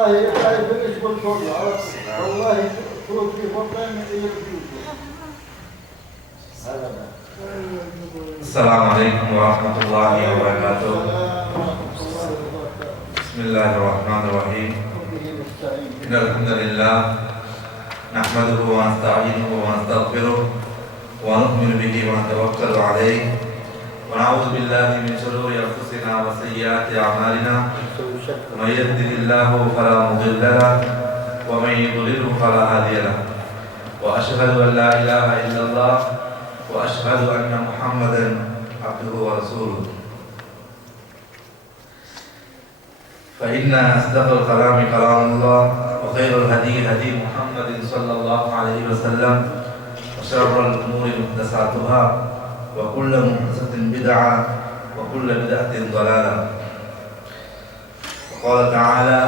Assalamualaikum warahmatullahi wabarakatuh. Bismillahirrahmanirrahim. Innal hamdalillah nahmaduhu wa nasta'inuhu wa nastaghfiruh wa nu'minu bihi wa natawakkalu alayhi wa na'udzu billahi min shururi anfusina wa sayyiati a'malina. May yahdihillahu fala mudilla lahu wa may yudlilhu fala hadiya lahu. Wa ashhadu an la ilaha illallah wa ashhadu anna Muhammadan abduhu wa rasuluh. Fa inna asdaqal kalami kalamullah wa khairul hadi hadi Muhammadin sallallahu alaihi wasallam wa syarrul umuri muhdatsatuha wa kullu muhdatsatin bid'ah wa kullu bid'atin dhalalah. Wa qala ta'ala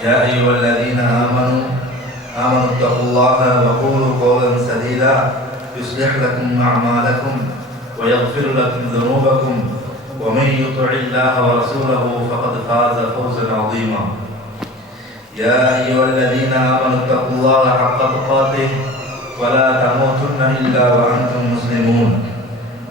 ya ayyuhalladzina amanu taqullaha wa qulu qawlan sadida yuslih lakum a'malakum wa yaghfir lakum dhunubakum wa man yuti' Allaha wa rasulahu faqad faza fawzan 'azima. Ya ayyuhalladzina amanu taqullaha haqqa tuqatih wa la tamutunna illa wa antum muslimun.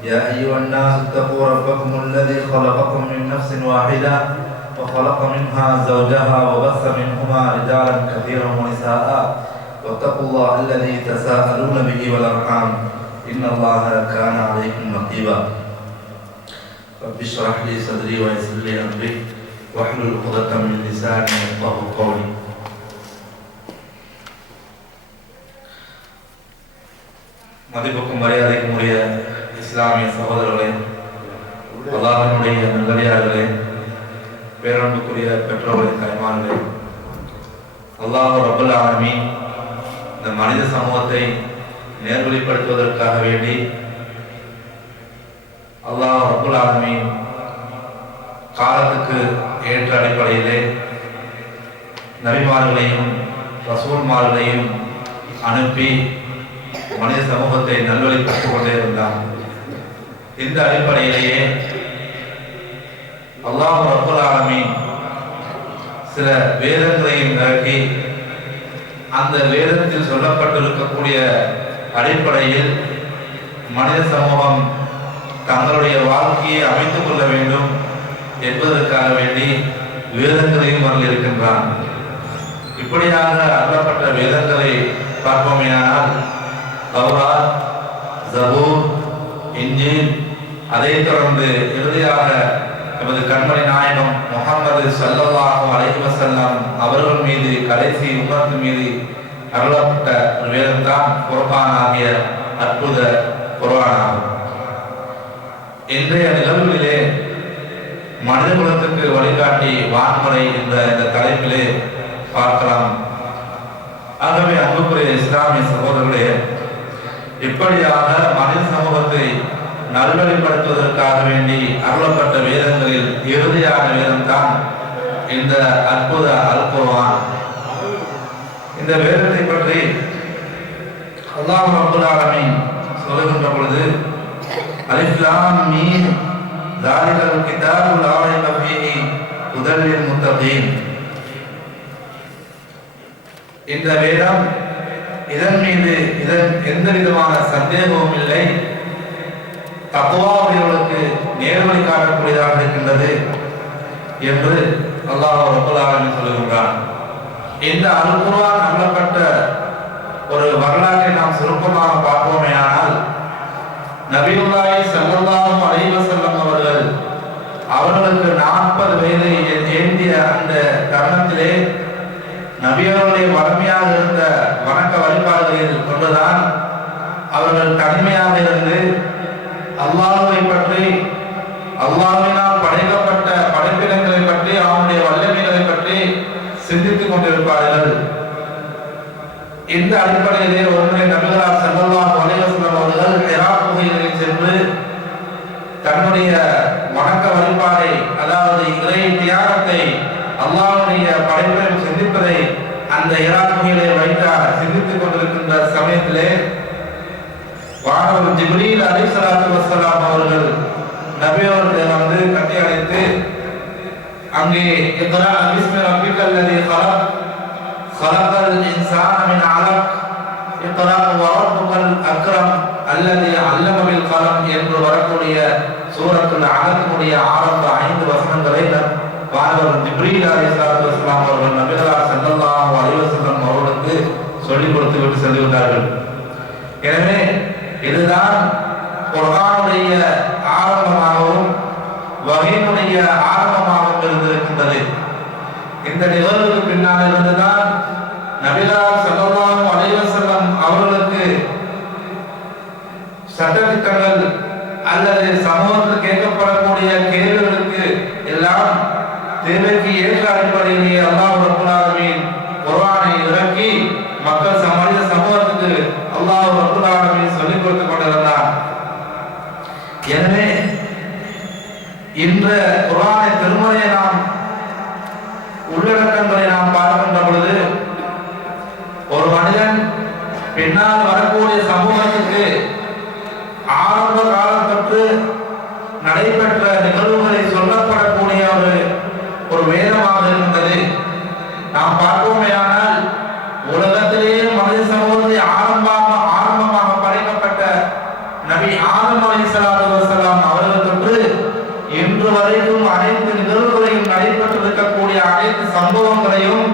Ya ayyuhan nas ittaqu rabbakum alladhi khalaqakum min nafsin wahidah wa khalaqa minha zawjaha wa bassa minhuma rijalan katsiran wa nisaa'a. wattaqullaha alladzi tasaaluna bihi wal arham innallaha kana 'alaykum raqiba. Rabbi shrah li sadri wa yassir li amri wahlul 'uqdatam min lisani yafqahu qawli. மதிப்புக்கும் மரியாதைக்கும் உரிய இஸ்லாமிய சகோதரர்களே, அல்லாஹ்வினுடைய நல்லடியார்களே, பேரன்புக்குரிய பெற்றோர்களே, தாய்மார்களே, அல்லாஹ் ரப்பல் ஆலமீன் இந்த மனித சமூகத்தை நேர்வழிப்படுத்துவதற்காக வேண்டி அல்லாஹ் ரப்பல் ஆலமீன் காலத்துக்கு ஏற்ற அடிப்படையிலே நபிமார்களையும் ரசூல்மார்களையும் அனுப்பி மனித சமூகத்தை நல்வழிப்படுத்திக் கொண்டே இருந்தார். இந்த அடிப்படையிலேயே அல்லாஹ் ரப்பல் ஆலமீன் சில வேதங்களையும் இறக்கி அந்த வேதத்தில் சொல்லப்பட்டிருக்கக்கூடிய அடிப்படையில் மனித சமூகம் தங்களுடைய வாழ்க்கையை அமைத்துக் கொள்ள வேண்டும் என்பதற்காக வேண்டி வேதங்களையும் அருளியிருக்கின்றான். இப்படியாக அருளப்பட்ட வேதங்களை பார்ப்போமேயானால் தௌராத், ஜபூர், இன்ஜீல், அதைத் தொடர்ந்து இறுதியாக நமது கண்மணி நாயகம் முஹம்மது ஸல்லல்லாஹு அலைஹி வஸல்லம் அவர்கள் மீது கடைசி உம்மத்து மீது அருளப்பட்ட ஒரு வேதம் தான் குர்ஆன் ஆகிய அற்புத குர்ஆன் ஆகும். இன்றைய நிகழ்வுகளிலே மனித குலத்துக்கு வழிகாட்டி வான்முறை என்ற இந்த தலைப்பிலே பார்க்கலாம். ஆகவே அன்புக்குரிய இஸ்லாமிய சகோதரர்களே, இப்படியாக மனித சமூகத்தை நல்வழிப்படுத்துவதற்காக வேண்டி அருளப்பட்ட வேதங்களில் இறுதியான வேதம் தான் இந்த அற்புத அல் குர்ஆன். இந்த வேதத்தை பற்றி அல்லாஹ் ரப்பல் ஆலமீன் சொல்லுகின்ற பொழுது அலிஃப் லாம் மீம் ஸாலிகல் கிதாபு லா ரைப ஃபீஹி ஹுதல் லில் முத்தகீன். இந்த வேதம் இதன் மீது எந்த விதமான சந்தேகமும் இல்லை, தக்வா உடையவர்களுக்கு நேர்வழி காட்டக்கூடியதாக இருக்கின்றது என்று அல்லாஹ் ரப்பல் ஆலமீன் சொல்லுகின்றான். இந்த அல் குர்ஆன் அருளப்பட்ட ஒரு வரலாற்றை நாம் சுருக்கமாக பார்ப்போமேயானால், நபியுல்லாஹி ஸல்லல்லாஹு அலைஹி வஸல்லம் அவர்களுக்கு 40 வயதை ஏந்திய அந்த தருணத்திலே நபியவர்களுடைய வலிமையாக இருந்த வணக்க வழிபாடுகளில் கொண்டுதான் அவர்கள் தனிமையாக இருந்து அல்லாஹ்வை பற்றி, அல்லாஹ்வினால் படைக்கப்பட்ட படைப்பினங்களை பற்றி, அவனுடைய வல்லமைகளை பற்றி சிந்தித்துக் கொண்டிருப்பார்கள். இந்த அடிப்படையிலே ஒருமுறை நபிகளார் ஸல்லல்லாஹு அலைஹி வஸல்லம் அவர்கள் ஹிரா குகையில் சென்று தன்னுடைய வணக்க வழிபாடை, அதாவது இறை தியாகத்தை, அல்லாஹ்வுடைய படைப்பை சிந்திப்பதை அந்த ஹிரா குகையிலே வைத்தார். சிந்தித்துக் கொண்டிருக்கின்ற சமயத்திலே வானவர் ஜிப்ரீல் அலைஹிஸ்ஸலாத்து வஸ்ஸலாம் அவர்கள் நபி அவர்களை கட்டி அழைத்து அங்கே இக்ரா பிஸ்மி ரப்பிக்கல் லதீ خلق خلقல் இன்சான மின் அலக் இக்ரா வரப்புக்கல் அக்ரம் அல்லதி அல்லம பில் கலம் என்று வரக்கூடிய சூரத்துல் அலக்கினுடைய ஆரம்ப 5 வசனங்களை வானவர் ஜிப்ரீல் அலைஹிஸ்ஸலாத்து வஸலாம் அவர்கள் நபிகளார் ஸல்லல்லாஹு அலைஹி வஸல்லம் அவர்களுக்கு சொல்லிக் கொடுத்து விட்டு சென்றுவிட்டார்கள். எனவே இதுதான் குர்ஆனுடைய ஆரம்பமாகவும் வஹீனுடைய ஆரம்பமாகவும் இருந்திருக்கின்றது. இந்த நிகழ்வுக்கு பின்னால் இருந்துதான் நபிகளார் ஸல்லல்லாஹு அலைஹி வஸல்லம் அவர்களுக்கு சட்டதிட்டங்கள் அல்லது சமூகத்தில் கேட்கப்படக்கூடிய கேள்விகளுக்கு எல்லாம் தேவைக்கு ஏற்ற அடிப்படையிலேயே அல்லாஹ் ரப்பல் ஆலமீன் குர்ஆனை இறக்கி மக்கள் மனித சமூகத்துக்கு அல்லாஹ் ரப்பல் ஆலமீன் சொல்லிக் கொடுத்துக் கொண்டிருந்தார். எனவே இந்த குர்ஆனை திருமறையை நாம் உள்ளடக்கங்களை நாம் பார்க்கின்ற பொழுது ஒரு மனிதன் பின்னால் வரக்கூடிய சமூகத்துக்கு ஆரம்ப காலம் தொட்டு நடைபெற்ற நிகழ்வுகளை சொல்லப்படக்கூடிய ஒரு வேதமாக இருந்தது. நாம் பார்ப்போமேயானால் உலகத்திலேயே மனித சமூகத்தை ஆரம்பமாக படைக்கப்பட்ட நபி ஆதம் அலைஹிஸ்ஸலாத்து வஸலாம் அவர்கள் தொட்டு இன்று வரைக்கும் அனைத்து நிகழ்வுகளையும் நடைபெற்றிருக்கக்கூடிய அனைத்து சம்பவங்களையும்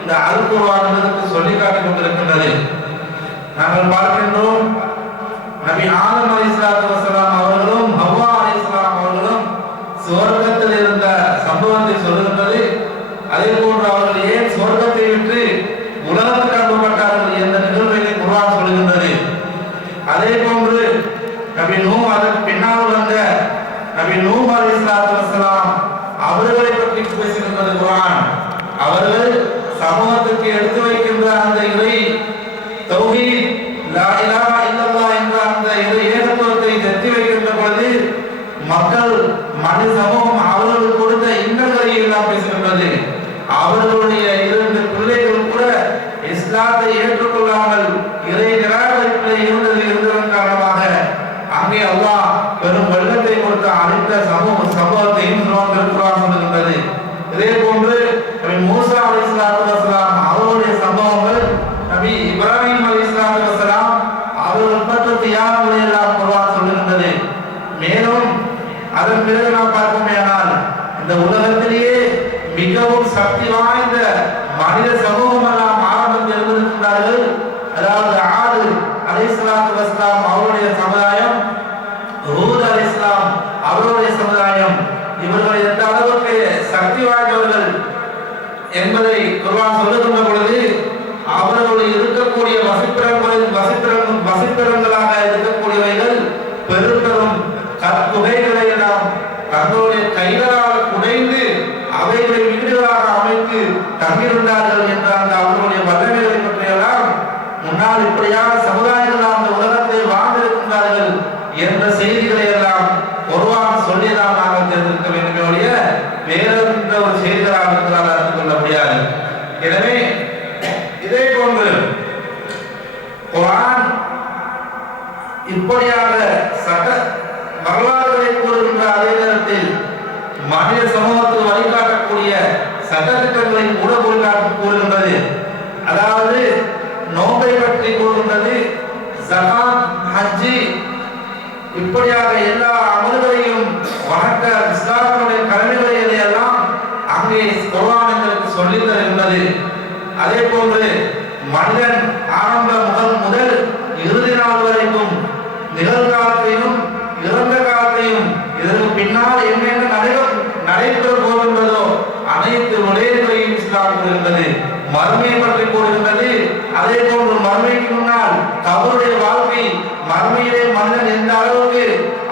இந்த அல் குர்ஆன் நமக்கு சொல்லி காட்டிக் கொண்டிருக்கின்றது. நாங்கள் பார்க்கின்றோம் நபி ஆதம் அலைஹிஸ்ஸலாத்து வஸலாம் அவர்களும் ஹவ்வா அலைஹிஸ்ஸலாம் அவர்களும் சுவர்க்கத்தில் இருந்த சம்பவத்தை சொல்லுகின்றது. அதே போன்று அவர்கள் ஏன் சுவர்க்கத்தை விட்டு உலகத்துக்கு அனுப்பப்பட்டார்கள் என்ற நிகழ்வுகளை குர்ஆன் சொல்லுகின்றது. அதே போன்று நபி நூஹ் அதற்கு பின்னால் வந்த நபி நூஹ் அலைஹிஸ்ஸலாத்து வஸலாம் அவர்களை பற்றி பேசுகின்றது குர்ஆன். அவர்கள் சமூகத்துக்கு எடுத்து வைக்கின்ற அந்த இறை தௌஹீத் லா இலாஹா இல்லல்லாஹ் என்ற அந்த இறை ஏகத்துவத்தை எத்தி வைக்கின்ற பொழுது மக்கள் மனித சமூகம் அவர்களுக்கு கொடுத்த இன்னல்களை எல்லாம் பேசுகின்றது. அவர்களுடைய 2 பிள்ளைகள் கூட இஸ்லாத்தை ஏற்றுக்கொள்ளாமல் இறை நிராகரிப்பில் இருந்ததன் காரணமாக அங்கே அல்லாஹ் பெரும் வெள்ளத்தை கொடுத்து அழித்த சமூகத்தையும் திருக்குர்ஆன் சொல்லுகின்றது. இதே போன்று நபி மூசா அலைஹிஸ்ஸலாத்து வஸலாம் அவருடைய சம்பவங்கள், நபி இப்ராஹிம் அலைஹிஸ்ஸலாத்து வஸலாம் அவர்கள் பற்றி தியாகங்களை எல்லாம் குர்ஆன் சொல்லுகின்றது. மேலும் அதன் பிறகு நாம் பார்ப்போமேயானால் இந்த உலகத்திலேயே மிகவும் சக்தி வாய்ந்த மனித சமூகம் எல்லாம் ஆரம்பத்தில் இருந்திருக்கிறார்கள். அதாவது ஆது அலைஹிஸ்ஸலாத்து வஸலாம் அவருடைய சமுதாயம், ஹூத் அலைஹிஸ்ஸலாம் அவருடைய சமுதாயம், இவர்கள் எந்த அளவுக்கு சக்தி வாய்ந்தவர்கள் என்பதை குர்ஆன் சொல்லுகின்ற பொழுது அவர்கள் இருக்கக்கூடிய வசிப்பிடங்களாக இருக்கக்கூடியவைகள் பெரும் பெரும் கற்குகைகளை எல்லாம் தங்களுடைய கைகளால் குடைந்து அவைகளை வீடுகளாக அமைத்து தங்கியிருந்தார்கள் என்ற அந்த அவர்களுடைய வல்லமைகளை பற்றியெல்லாம் முன்னால் இப்படியான சமுதாயங்கள் அந்த உலகத்தை வாழ்ந்திருக்கின்றார்கள் என்ற செய்திகளை எல்லாம் குர்ஆன் சொல்லியதாக நாங்கள் தெரிந்திருக்க வேண்டுமே ஒழிய வேறெந்த ஒரு செய்திகளாக இருந்தால் அறிந்து கொள்ள முடியாது. எனவே இதே போன்று குர்ஆன் இப்படியாக சட்ட வரலாறுகளை கூறுகின்ற அதே நேரத்தில் மனித சமூகத்துக்கு வழிகாட்டக்கூடிய சட்டத்திட்டங்களை கூட கூறுகின்றது. அதாவது நோன்பை பற்றி கூறுகின்றது, ஜகாத், ஹஜ், இப்படியாக எல்லா அமல்களையும் வணக்க இஸ்லாமிய கடமைகளை எல்லாம் அங்கே குர்ஆன் எங்களுக்கு சொல்லித் தருகின்றது. அதே போன்று மனிதன் ஆரம்ப முதல் இறுதி நாள் வரைக்கும் நிகழ்காலத்தையும் இறந்த காலத்தையும் இதற்கு பின்னால் என்னென்ன நடைபெற போகின்றதோ அனைத்து விடயங்களையும் இஸ்லாம் கூறுகின்றது. மறுமையை பற்றி கூறுகின்றது. அதே போன்று மறுமைக்கு முன்னால் கபருடைய வாழ்க்கை, மறுமையிலே மனிதன் எந்த அளவுக்கு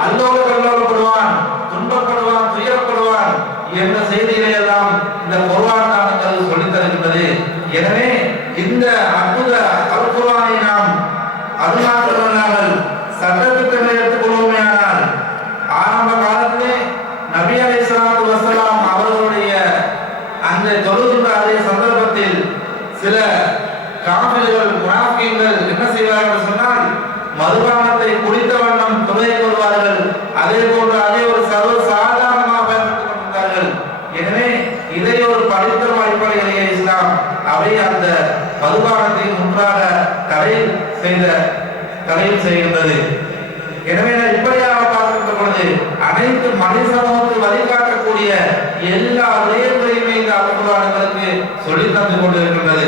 அல்லோல கல்லோலப்படுவான், துன்பப்படுவான், துயரப்படுவான் என்ற செய்திகளை எல்லாம் இந்த குர்ஆன் நமக்கு சொல்லித் தருகின்றது. எனவே இந்த அற்புத அல் குர்ஆனை நாம் அது மாத்திரமல்லாமல் சட்டத்திட்டங்களை எடுத்துக்கொள்வோமேயானால் ஆரம்ப காலத்திலே நபி அலைஹிஸ்ஸலாத்து வஸலாம் அவர்களுடைய அந்த தொழுகின்ற அதே சந்தர்ப்பத்தில் சில காஃபிர்கள் முனாஃபிகீன்கள் என்ன செய்வார்கள் சொன்னால் மதுபானத்தை குடித்த வண்ணம் தொழுகை கொள்வார்கள். அதே போன்று அதே ஒரு சர்வ சாதாரணமாக பயன்படுத்திக் கொண்டிருந்தார்கள். எனவே அவை அந்த மதுபானத்தை முன்றாக தடை செய்கின்றது. எனவே இப்படியாக பார்க்கின்ற பொழுது அனைத்து மனித சமூகத்தை வழிகாட்டக்கூடிய எல்லா விடயங்களையுமே இந்த அல்குர்ஆனுக்கு சொல்லி தந்து கொண்டிருக்கின்றது.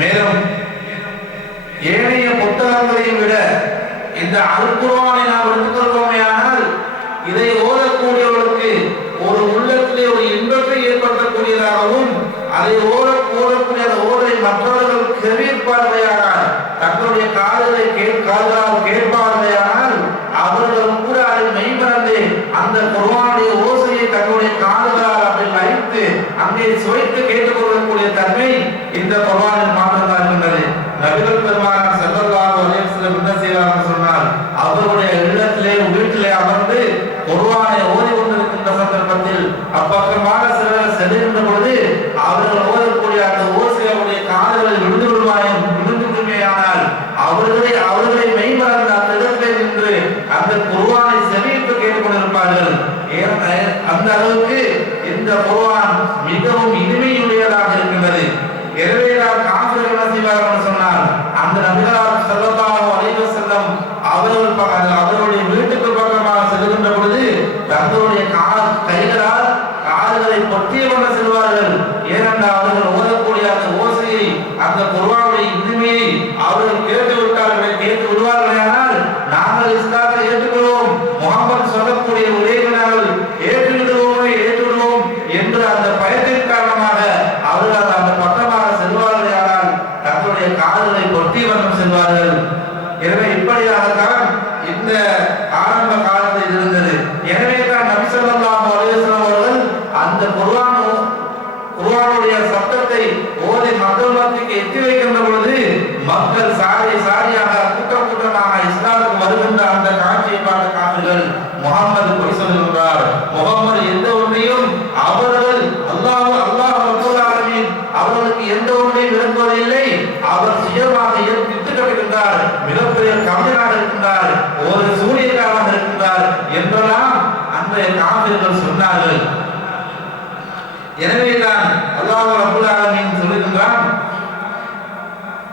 மேலும் ஏனைய புத்தகங்களையும் விட இந்த அல்குர்ஆனை நாம் எடுத்துக்கொள்வோமேயானால் இதை ஓதக்கூடியவர்களுக்கு ஒரு உள்ளத்திலே ஒரு இன்பத்தை ஏற்படுத்தக்கூடியதாகவும் அதை ஓதக்கூடிய ஓதை மற்றவர்கள் செவிப்பார்களேயானால் தங்களுடைய காதுகளால் கேட்பார்களேயானால் அவர்கள் கூட அதை மெய்மறந்து அந்த குர்ஆனுடைய ஓசையை தங்களுடைய காதுகளால் அப்படி வைத்து அங்கே சுவைத்து கேட்டுக்கொள்ளக்கூடிய தன்மை இந்த குர்ஆனில் மாற்றமாக இருக்கின்றது. நபிகள் பெருமானார் ஸல்லல்லாஹு அலைஹி வஸல்லம் என்ன செய்வார்கள் சொன்னால் அவருடைய இல்லத்திலே வீட்டிலே அமர்ந்து குர்ஆனை ஓதி கொண்டிருக்கின்ற சந்தர்ப்பத்தில் அப்பக்கமாக சிலர் செல்கின்ற பொழுது அவர்கள் ஓதக்கூடிய அந்த ஓசை அவருடைய காதுகளில் விழுந்துவிடுமேயானால் அவர்களை மெய்மறந்து அந்த இடத்திலே நின்று அந்த குர்ஆனை செவியிட்டு கேட்டுக்கொண்டிருப்பார்கள். அந்த அளவுக்கு இந்த குர்ஆன் மிகவும் இனிமையுடையதாக இருக்கின்றது. எனவேதான் காஃபிர்கள் என்ன செய்வார்கள் சொன்னால் அந்த நபிகளார் ஸல்லல்லாஹு அலைஹி வஸல்லம் அவர்களுடைய வீட்டுக்கு பக்கமாக செல்கின்ற பொழுது தங்களுடைய கைகளால் காதுகளை பொத்திய கொண்டு செல்வார்கள். ஏனென்றால் அவர்கள் ஓதக்கூடிய அந்த ஓசையை அந்த குர்ஆனுடைய இனிமையை அவர்கள் கேட்டு விடுவார்கள். ஆனால் நாங்கள் இஸ்லாத்தை ஏற்றுக்கொள்வோம், முஹம்மது சொல்லக்கூடிய விடயங்களை நாங்கள் ஏற்றுவிடுவோம் என்று அந்த பயத்தின் காரணமாக அவர்கள் அந்த பக்கமாக செல்வார்கள். ஆனால் தங்களுடைய காதுகளை பொத்தி வண்ணம் செல்வார்கள். எனவே இப்படியாகத்தான் இந்த ஆரம்ப காலத்தில் இருந்தது. எனவே தான் நபி ஸல்லல்லாஹு அலைஹி வஸல்லம் அவர்கள் அந்த குர்ஆனுடைய சத்தத்தை ஓதி மக்கள் மத்திக்கு எத்தி வைக்கின்ற பொழுது மக்கள் சாரியாக கூட்டமாக இஸ்லாமுக்கு வருகின்ற அந்த காட்சியை பார்த்த காஃபிர்கள் முஹம்மது பொய் சொல்லுகின்றார், முஹம்மது எந்த ஒன்றையும் அவர்கள் அல்லாஹ் ரப்பல் ஆலமீன் அவர்களுக்கு எந்த ஒன்றையும் விரும்புவதில்லை, அவர் சுயமாக இட்டு கட்டுகின்றார், மிகப்பெரிய கவிஞராக இருக்கின்றார், ஒரு சூரியக்காரமாக இருக்கின்றார் என்றெல்லாம் அன்றைய காஃபிர்கள் சொன்னார்கள். எனவேதான் அல்லாஹ் ரப்பல் ஆலமீன் சொல்லுகின்றான்,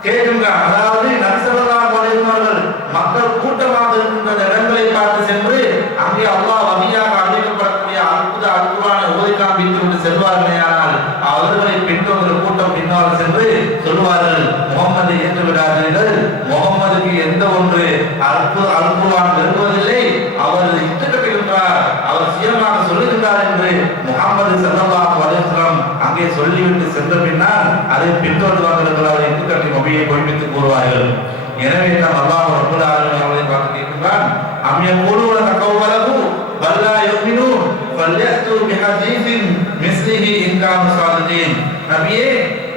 கேட்கின்றான். அதாவது நபி ஸல்லல்லாஹு அலைஹி வஸல்லம் மக்கள் கூட்டமாக இருக்கின்ற இடங்களை பார்த்து சென்று அங்கே அல்லாஹ் வஹியாக அறிவிக்கப்படக்கூடிய அற்புத அல்குர்ஆனை ஓதி காண்பித்து விட்டு செல்வார்களேயானால் அவர்களை பின்தொடர்ந்து கூட்டம் பின்னால் சென்று சொல்வார்கள், முஹம்மதை ஏற்று விடாதீர்கள், முஹம்மதுக்கு எந்த ஒன்று அல்குர்ஆன் விரும்புவதில்லை, அவர் இட்டு கட்டுகின்றார், அவர் சுயமாக சொல்லுகின்றார் என்று முஹம்மது ஸல்லல்லாஹு அலைஹி வஸல்லம் அங்கே சொல்லிவிட்டு சென்ற பின்னால் அதை பின்தொடர்வார்கள், அவரை இட்டு கட்டி நபியை பொய்ப்பித்து கூறுவார்கள். எனவே தான் அல்லாஹ் ரப்பல் ஆலமீன் அவர்களை பார்த்து கேட்கிறான், அம் யகூலுன தகவ்வலஹு பல் லா யுமினூன் ஃபல்யத்து பிஹதீஸின் மிஸ்லிஹி இன் கானூ ஸாதிகீன். நபியே,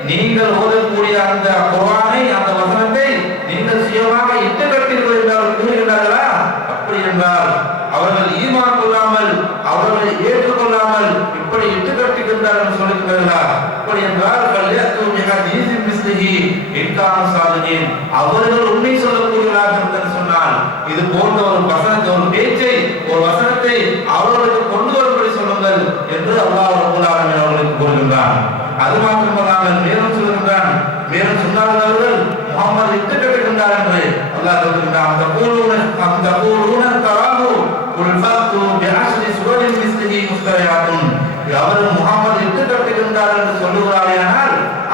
நீங்கள் ஓதக்கூடிய அந்த குர்ஆனை அந்த வசனத்தை நீங்கள் சுயமாக இட்டு கட்டீர்கள் என்று கூறுகிறார்களா? அப்படி என்றால் அவர்கள் ஈமான் கொள்ளாமல் அவர்களை ஏற்றுக்கொள்ளாமல் இப்படி இட்டு கட்டுகின்றார்கள் சொல்லுகிறார்களா? அப்படி என்றால் ஃபல்யத்து பிஹதீஸின் மிஸ்லிஹி இன் கானூ ஸாதிகீன், அவர்கள் உண்மை சொல்லக்கூடியவர்களாக என்று சொன்னால் இது போன்ற ஒரு வசனத்தை, ஒரு பேச்சை, ஒரு வசனத்தை அவர்களுக்கு கொண்டு வரும்படி சொல்லுங்கள் என்று அல்லாஹ் ரப்பல் ஆலமீன் அவர்களுக்கு கூறுகின்றான். அது மாத்திரமல்லாமல் மேலும் சொல்லுகின்றான், மேலும் சொன்னார்கள் அவர்கள் முஹம்மது இட்டு கட்டுகின்றார் என்று அல்லாஹ் சொல்லுகின்றான், தகூலுன தராஹு குல் ஃபத்து பிஅஷ்ரி சுவரின் மிஸ்லிஹி முஃப்தரியாத்துன். அவர்கள் முஹம்மது இட்டு கட்டுகின்றார் என்று சொல்லுகிறார்கள்,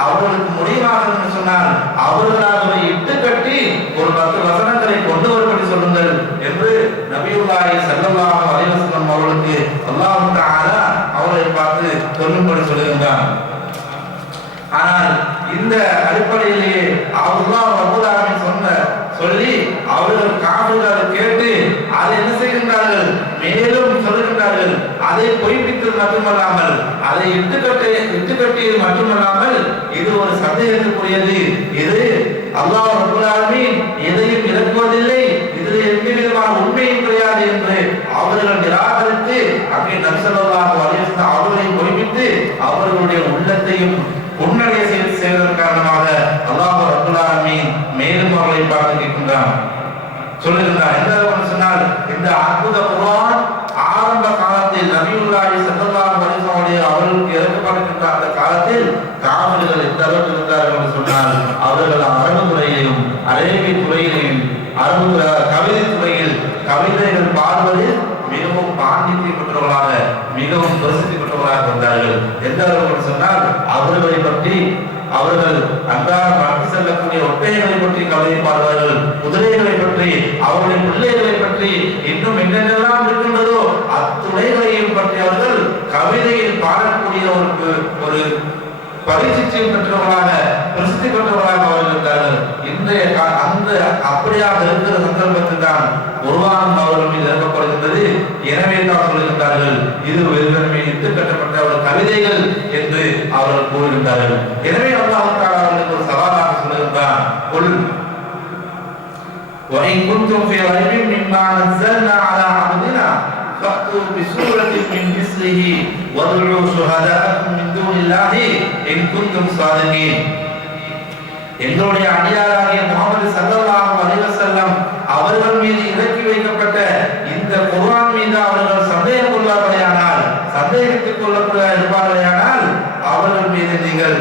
அவர்களுக்கு முடிவாக என்று சொன்னால் அவர்களாகவே இட்டு கட்டி ஒரு 10 வசனங்களை கொண்டு வரும்படி சொல்லுங்கள் என்று நபியுல்லாஹி ஸல்லல்லாஹு அலைஹி வஸல்லம் அவர்களுக்கு அல்லாஹ் தஆலா அவரை பார்த்து சொல்லும்படி சொல்லுகின்றான். ஆனால் இந்த அடிப்படையிலேயே அல்லாஹ் ரப்பல் ஆலமீன் சொல்லி அவர்கள் காஃபிர்கள் கேட்டு அதை என்ன செய்கின்றார்கள், மேலும் சொல்லுகின்றார்கள், அதை பொய்ப்பித்தது மட்டுமல்லாமல் அதை இட்டு கட்டியது மட்டுமல்லாமல் இது ஒரு சந்தேகத்துக்குரியது, இது அல்லாஹ் ரப்பல் ஆலமீன் எதையும் இறக்குவதில்லை, இதில் எந்த விதமான உண்மையும் கிடையாது என்று அவர்கள் நிராகரித்து அங்கே நபி ஸல்லல்லாஹு அலைஹி வஸல்லம் அவர்களை பொய்ப்பித்து அவர்களுடைய உள்ளத்தையும் உன்னடைய செய்வதன் காரணமாக அல்லாஹ் ரப்பல் ஆலமீன் மேலும் அவர்களை பார்த்து கேட்கின்றான், சொல்லுகின்றான். என்ன சொன்னால் இந்த அற்புத குர்ஆன் ஆரம்ப காலத்தில் நபியுல்லாஹி ஸல்லல்லாஹு மிகவும் பிரசித்தி பெற்றவர்களாக இருந்தார்கள். எந்த அளவுக்கு சொன்னால் அவர்களை பற்றி அவர்கள் அன்றாடம் நடத்தி செல்லக்கூடிய ஒட்டைகளை பற்றி கவலைப்பாடுவார்கள், குதிரைகளை பற்றி, அவர்களின் பிள்ளைகளை பற்றி, இன்னும் என்னென்னலாம் இருக்கின்றதோ அத்துணைகளையும் பற்றி அவர்கள் கவிதையில் பாடக்கூடிய ஒரு பரிசிச்சையும் பெற்றவர்களாக பிரசித்தி பெற்றவர்களாக அவர்கள் இருந்தார்கள். இன்றைய அந்த அப்படியாக இருக்கிற சந்தர்ப்பத்தில் தான் குர்ஆன் அவர்கள் மீது இறக்கப்படுகின்றது. எனவே தான் சொல்லுகின்றார்கள் இது வெறுமனே இட்டு கட்டப்பட்ட ஒரு கவிதைகள் என்று அவர்கள் கூறுகின்றார்கள். எனவே அல்லாஹ் தஆலா அவர்களுக்கு ஒரு சவாலாக சொல்லுகின்றான், குல் وَإِن كُنتُمْ فِي رَيْبٍ مِّمَّا نَزَّلْنَا عَلَى عَبْدِنَا فَأْتُوا بِسُورَةٍ مِّن مِثْلِهِ وَادْعُوا شُهَدَاءَكُم مِّن دُونِ اللَّهِ إِن كُنتُمْ صَادِقِينَ. எங்களுடைய அடியாராகிய முஹம்மது ஸல்லல்லாஹு அலைஹி வஸல்லம் அவர்கள் மீது இறக்கி வைக்கப்பட்ட இந்த குர்ஆன் மீது அவர்கள் சந்தேகம் கொள்வார்களேயானால், சந்தேகத்துக் கொள்ளக்கூடிய இருப்பார்களேயானால் அவர்கள் மீது நீங்கள்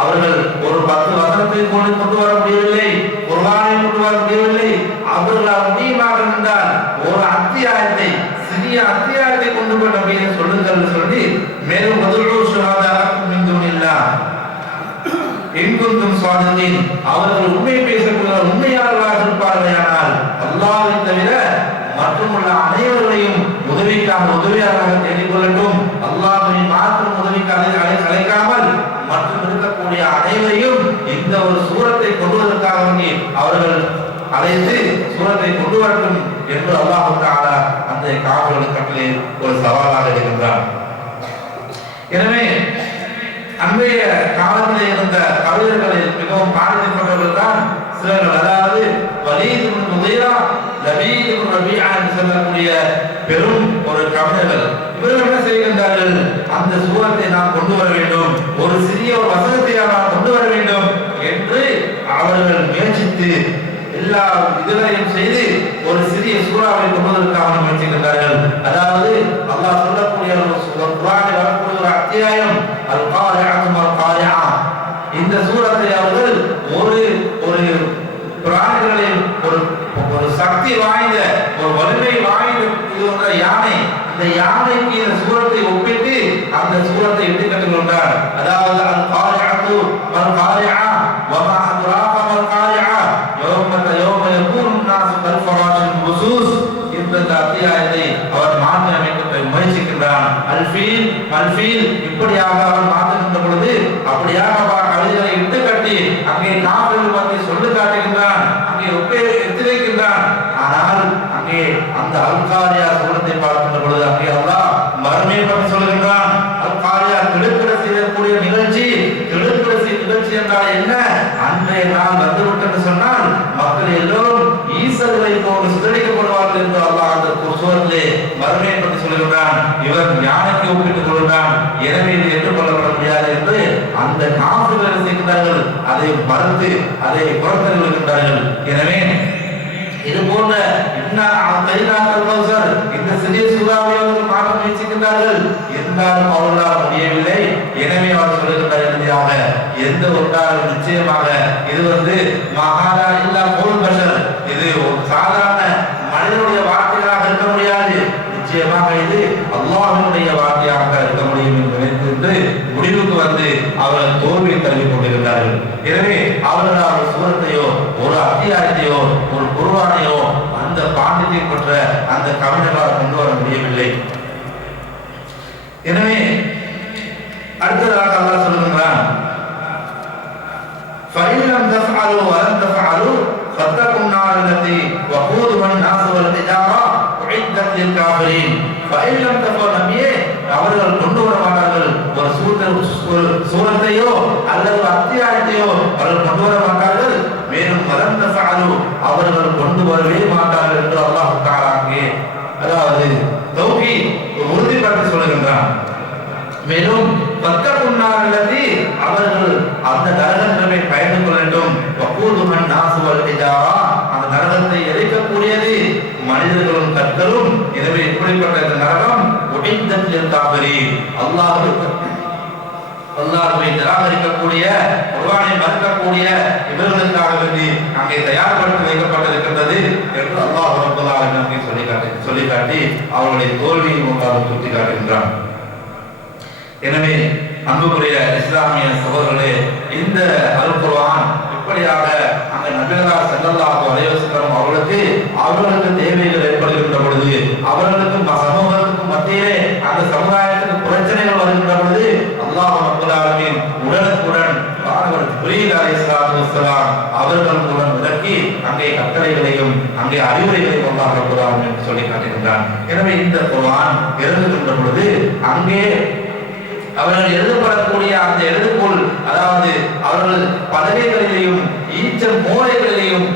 அவர்கள் ஒரு 10 வசனத்தை கொண்டு வர முடியவில்லை, குர்ஆனை கொண்டு வர முடியவில்லை, அவர்களால் முடியுமாக இருந்தால் ஒரு அத்தியாயத்தை, சிறிய அத்தியாயத்தை கொண்டு போய் நபியை சொல்லுங்கள் சொல்லி மேலும் அவர்கள் உண்மை பேசக்கூடிய உண்மையாளர்களாக இருப்பார்களேயானால் அல்லாஹ்வை தவிர மற்றுமுள்ள அனைவர்களையும் உதவியாளராக தேடிக்கொள்ளட்டும். அல்லாஹ்வை மாற்றும் உதவிக்காக அழைக்காமல் மற்றும் இருக்கக்கூடிய அனைவரையும் இந்த ஒரு சூரத்தை கொண்டுவதற்காக வேண்டி அவர்கள் அழைத்து சூரத்தை கொண்டு வரட்டும் என்று அல்லாஹ் தஆலா அந்த காஃபிர்களுக்கு கட்டளை ஒரு சவாலாக இருக்கின்றார். எனவே அன்றைய காலத்தில் இருந்த கவிஞர்களில் மிகவும் பாதிக்கப்பட்டவர்கள் தான் சிலர்கள். அதாவது வலீத் இப்னு முகீரா, லபீத் இப்னு ரபீஆ என்று சொல்லக்கூடிய பெரும் ஒரு கவிஞர்கள். இவர்கள் என்ன செய்கின்றார்கள், அந்த சூரத்தை நாம் கொண்டு வர வேண்டும், ஒரு சிறிய ஒரு வசனத்தை நாம் கொண்டு வர வேண்டும் என்று அவர்கள் முயற்சித்து எல்லா இதுகளையும் செய்து ஒரு சிறிய சூறாவை கொண்டுவதற்காக முயற்சிக்கின்றார்கள். அதாவது அல்லாஹ் சொல்லக்கூடிய குர்ஆனில் வரக்கூடிய ஒரு அத்தியாயம் அல் காரிஅத்து மல் காரிஆ. இந்த சூரத்தை அவர்கள் ஒரு பிராணிகளின் ஒரு சக்தி வாய்ந்த ஒரு வலிமை வாய்ந்த யானை, இந்த யானைக்கு இந்த சூரத்தை ஒப்பிட்டு அந்த சூரத்தை இட்டுக்கட்டுக் கொண்டார். அதாவது அல் காரிஅத்து மல் காரிஆ வமா அத்ராக மல் காரிஆ யௌம யகூனு الناس كالفراش المبثوث என்ற அத்தியாயத்தை அவர் மாற்றி அமைக்க முயற்சிக்கின்றான். அல்ஃபீல் இப்படியாக அவர் மாற்றுகின்ற பொழுது அப்படியாக கவிதைகளை இட்டு கட்டி அங்கே காவிரிகள் பற்றி சொல்லு காட்டுகின்றான், அங்கே எடுத்து வைக்கின்றான். ஆனால் அங்கே அந்த அல்காரியா சூரத்தை பார்க்கின்ற பொழுது அங்கே அல்லாஹ் மறுமையை பற்றி சொல்கின்றான். அல்காரியா திடுக்கிட செய்யக்கூடிய நிகழ்ச்சி, நிகழ்ச்சி என்றால் என்ன? அன்றைய நாள் வந்துவிட்டது சொன்னால் மக்கள் எல்லோரும் ஈசர்களை போன்று சிதறிக்கப்படுவார்கள் என்று அல்லாஹ் அந்த சூரத்திலே மறுமையை பற்றி சொல்கின்றான். இவர் ஞானத்தை ஒப்பிட்டுக் கொள்கிறான், எனவே இது ஏற்றுக்கொள்ளப்பட முடியாது என்று அந்த காஃபிர்கள் செய்கின்றார்கள். அதை மறுத்து அதை புறத்தள்ளுகின்றார்கள். எனவே இது போன்ற இந்த சிறிய சூறாவை அவர்கள் மாற்ற முயற்சிக்கின்றார்கள். இருந்தாலும் அவர்களால் முடியவில்லை. எனவே அவர் சொல்லுகின்றார், எந்த ஒன்றாலும் நிச்சயமாக இது மகாரா இல்லா போல் பஷர், இது ஒரு சாதாரண மனிதனுடைய வார்த்தையாக இருக்க முடியாது, நிச்சயமாக இது அல்லாஹ்வுடைய வார்த்தையாக இருக்க முடியும் என்று முடிவுக்கு அவர்கள் தோல்வியை தள்ளி கொண்டிருந்தார்கள். எனவே அவர்கள் சூரத்தையோ ஒரு அத்தியாயத்தையோ ஒரு குர்ஆனையோ அந்த பாண்டித்தை பெற்ற அந்த கவிஞர்களால் கொண்டு வர முடியவில்லை. எனவே அடுத்ததாக அல்லாஹ் சொல்லுகிறான், فَإِن لَّمْ تَفْعَلُوا وَلَن تَفْعَلُوا فَاتَّقُوا النَّارَ الَّتِي وَقُودُهَا النَّاسُ وَالْحِجَارَةُ أُعِدَّتْ لِلْكَافِرِينَ. فَإِن لَّمْ تَفْعَلُوا நபியே அவர்கள் கொண்டு வர மாட்டார்கள், ஒரு சூரத்தையோ அல்லது அத்தியாயத்தையோ அவர்கள் கொண்டு வர மாட்டார்கள். மேலும் وَلَن تَفْعَلُوا அவர்கள் கொண்டு வரவே மாட்டார்கள் என்று அல்லாஹ் தஆலா அதாவது தௌஹீத் உறுதிப்படுத்தி சொல்கின்றான். மேலும் பக்கத்துன்னாரல்லதி அவர்கள் அந்த நரகத்தை பயந்து கொள்ளட்டும். வகூதுஹன் நாஸ் வல் ஹிஜாரா அந்த நரகத்தை எரிக்கக்கூடியது மனிதர்களும் கற்களும். எனவே இப்படிப்பட்ட இந்த நரகம் உஇத்தத் லில் காஃபிரீன் அல்லாஹ்வை நிராகரிக்கக்கூடிய, குர்ஆனை மறுக்கக்கூடிய இவர்களுக்காக வேண்டி அங்கே தயார்படுத்தி வைக்கப்பட்டிருக்கின்றது என்று அல்லாஹ் ரப்பல் ஆலமீன் அங்கே சொல்லிக்காட்டி அவர்களுடைய தோல்வியை முன்பாக சுட்டி காட்டுகின்றான். எனவே அன்புக்குரிய இஸ்லாமிய சகோதரர்களே, இந்த அல் குர்ஆன் இப்படியாக அங்க நபிகளார் ஸல்லல்லாஹு அலைஹி வஸல்லம் அவர்களுக்கு தேவைகள் ஏற்படுகின்ற பொழுது, அவர்களுக்கு சமூகத்துக்கு மத்தியிலே அந்த சமுதாயத்துக்கு பிரச்சனைகள் வருகின்ற பொழுது அல்லாஹ் ரப்பல் ஆலமீன் உடனுக்குடன் ஜிப்ரீல் அலைஹிஸ்ஸலாத்து வஸ்ஸலாம் அவர்கள் மூலம் விளக்கி அங்கே கட்டளைகளையும் அங்கே அறிவுரைகளையும் அல்லாஹ் ரப்பல் ஆலமீன் சொல்லி காட்டுகின்றான். எனவே இந்த குர்ஆன் இறங்குகின்ற பொழுது அங்கே அவர்கள் எழுதப்படக்கூடிய அந்த எழுதுகோள், அதாவது அவர்கள் பலகைகளிலேயும் ஈச்ச மூலைகளிலேயும்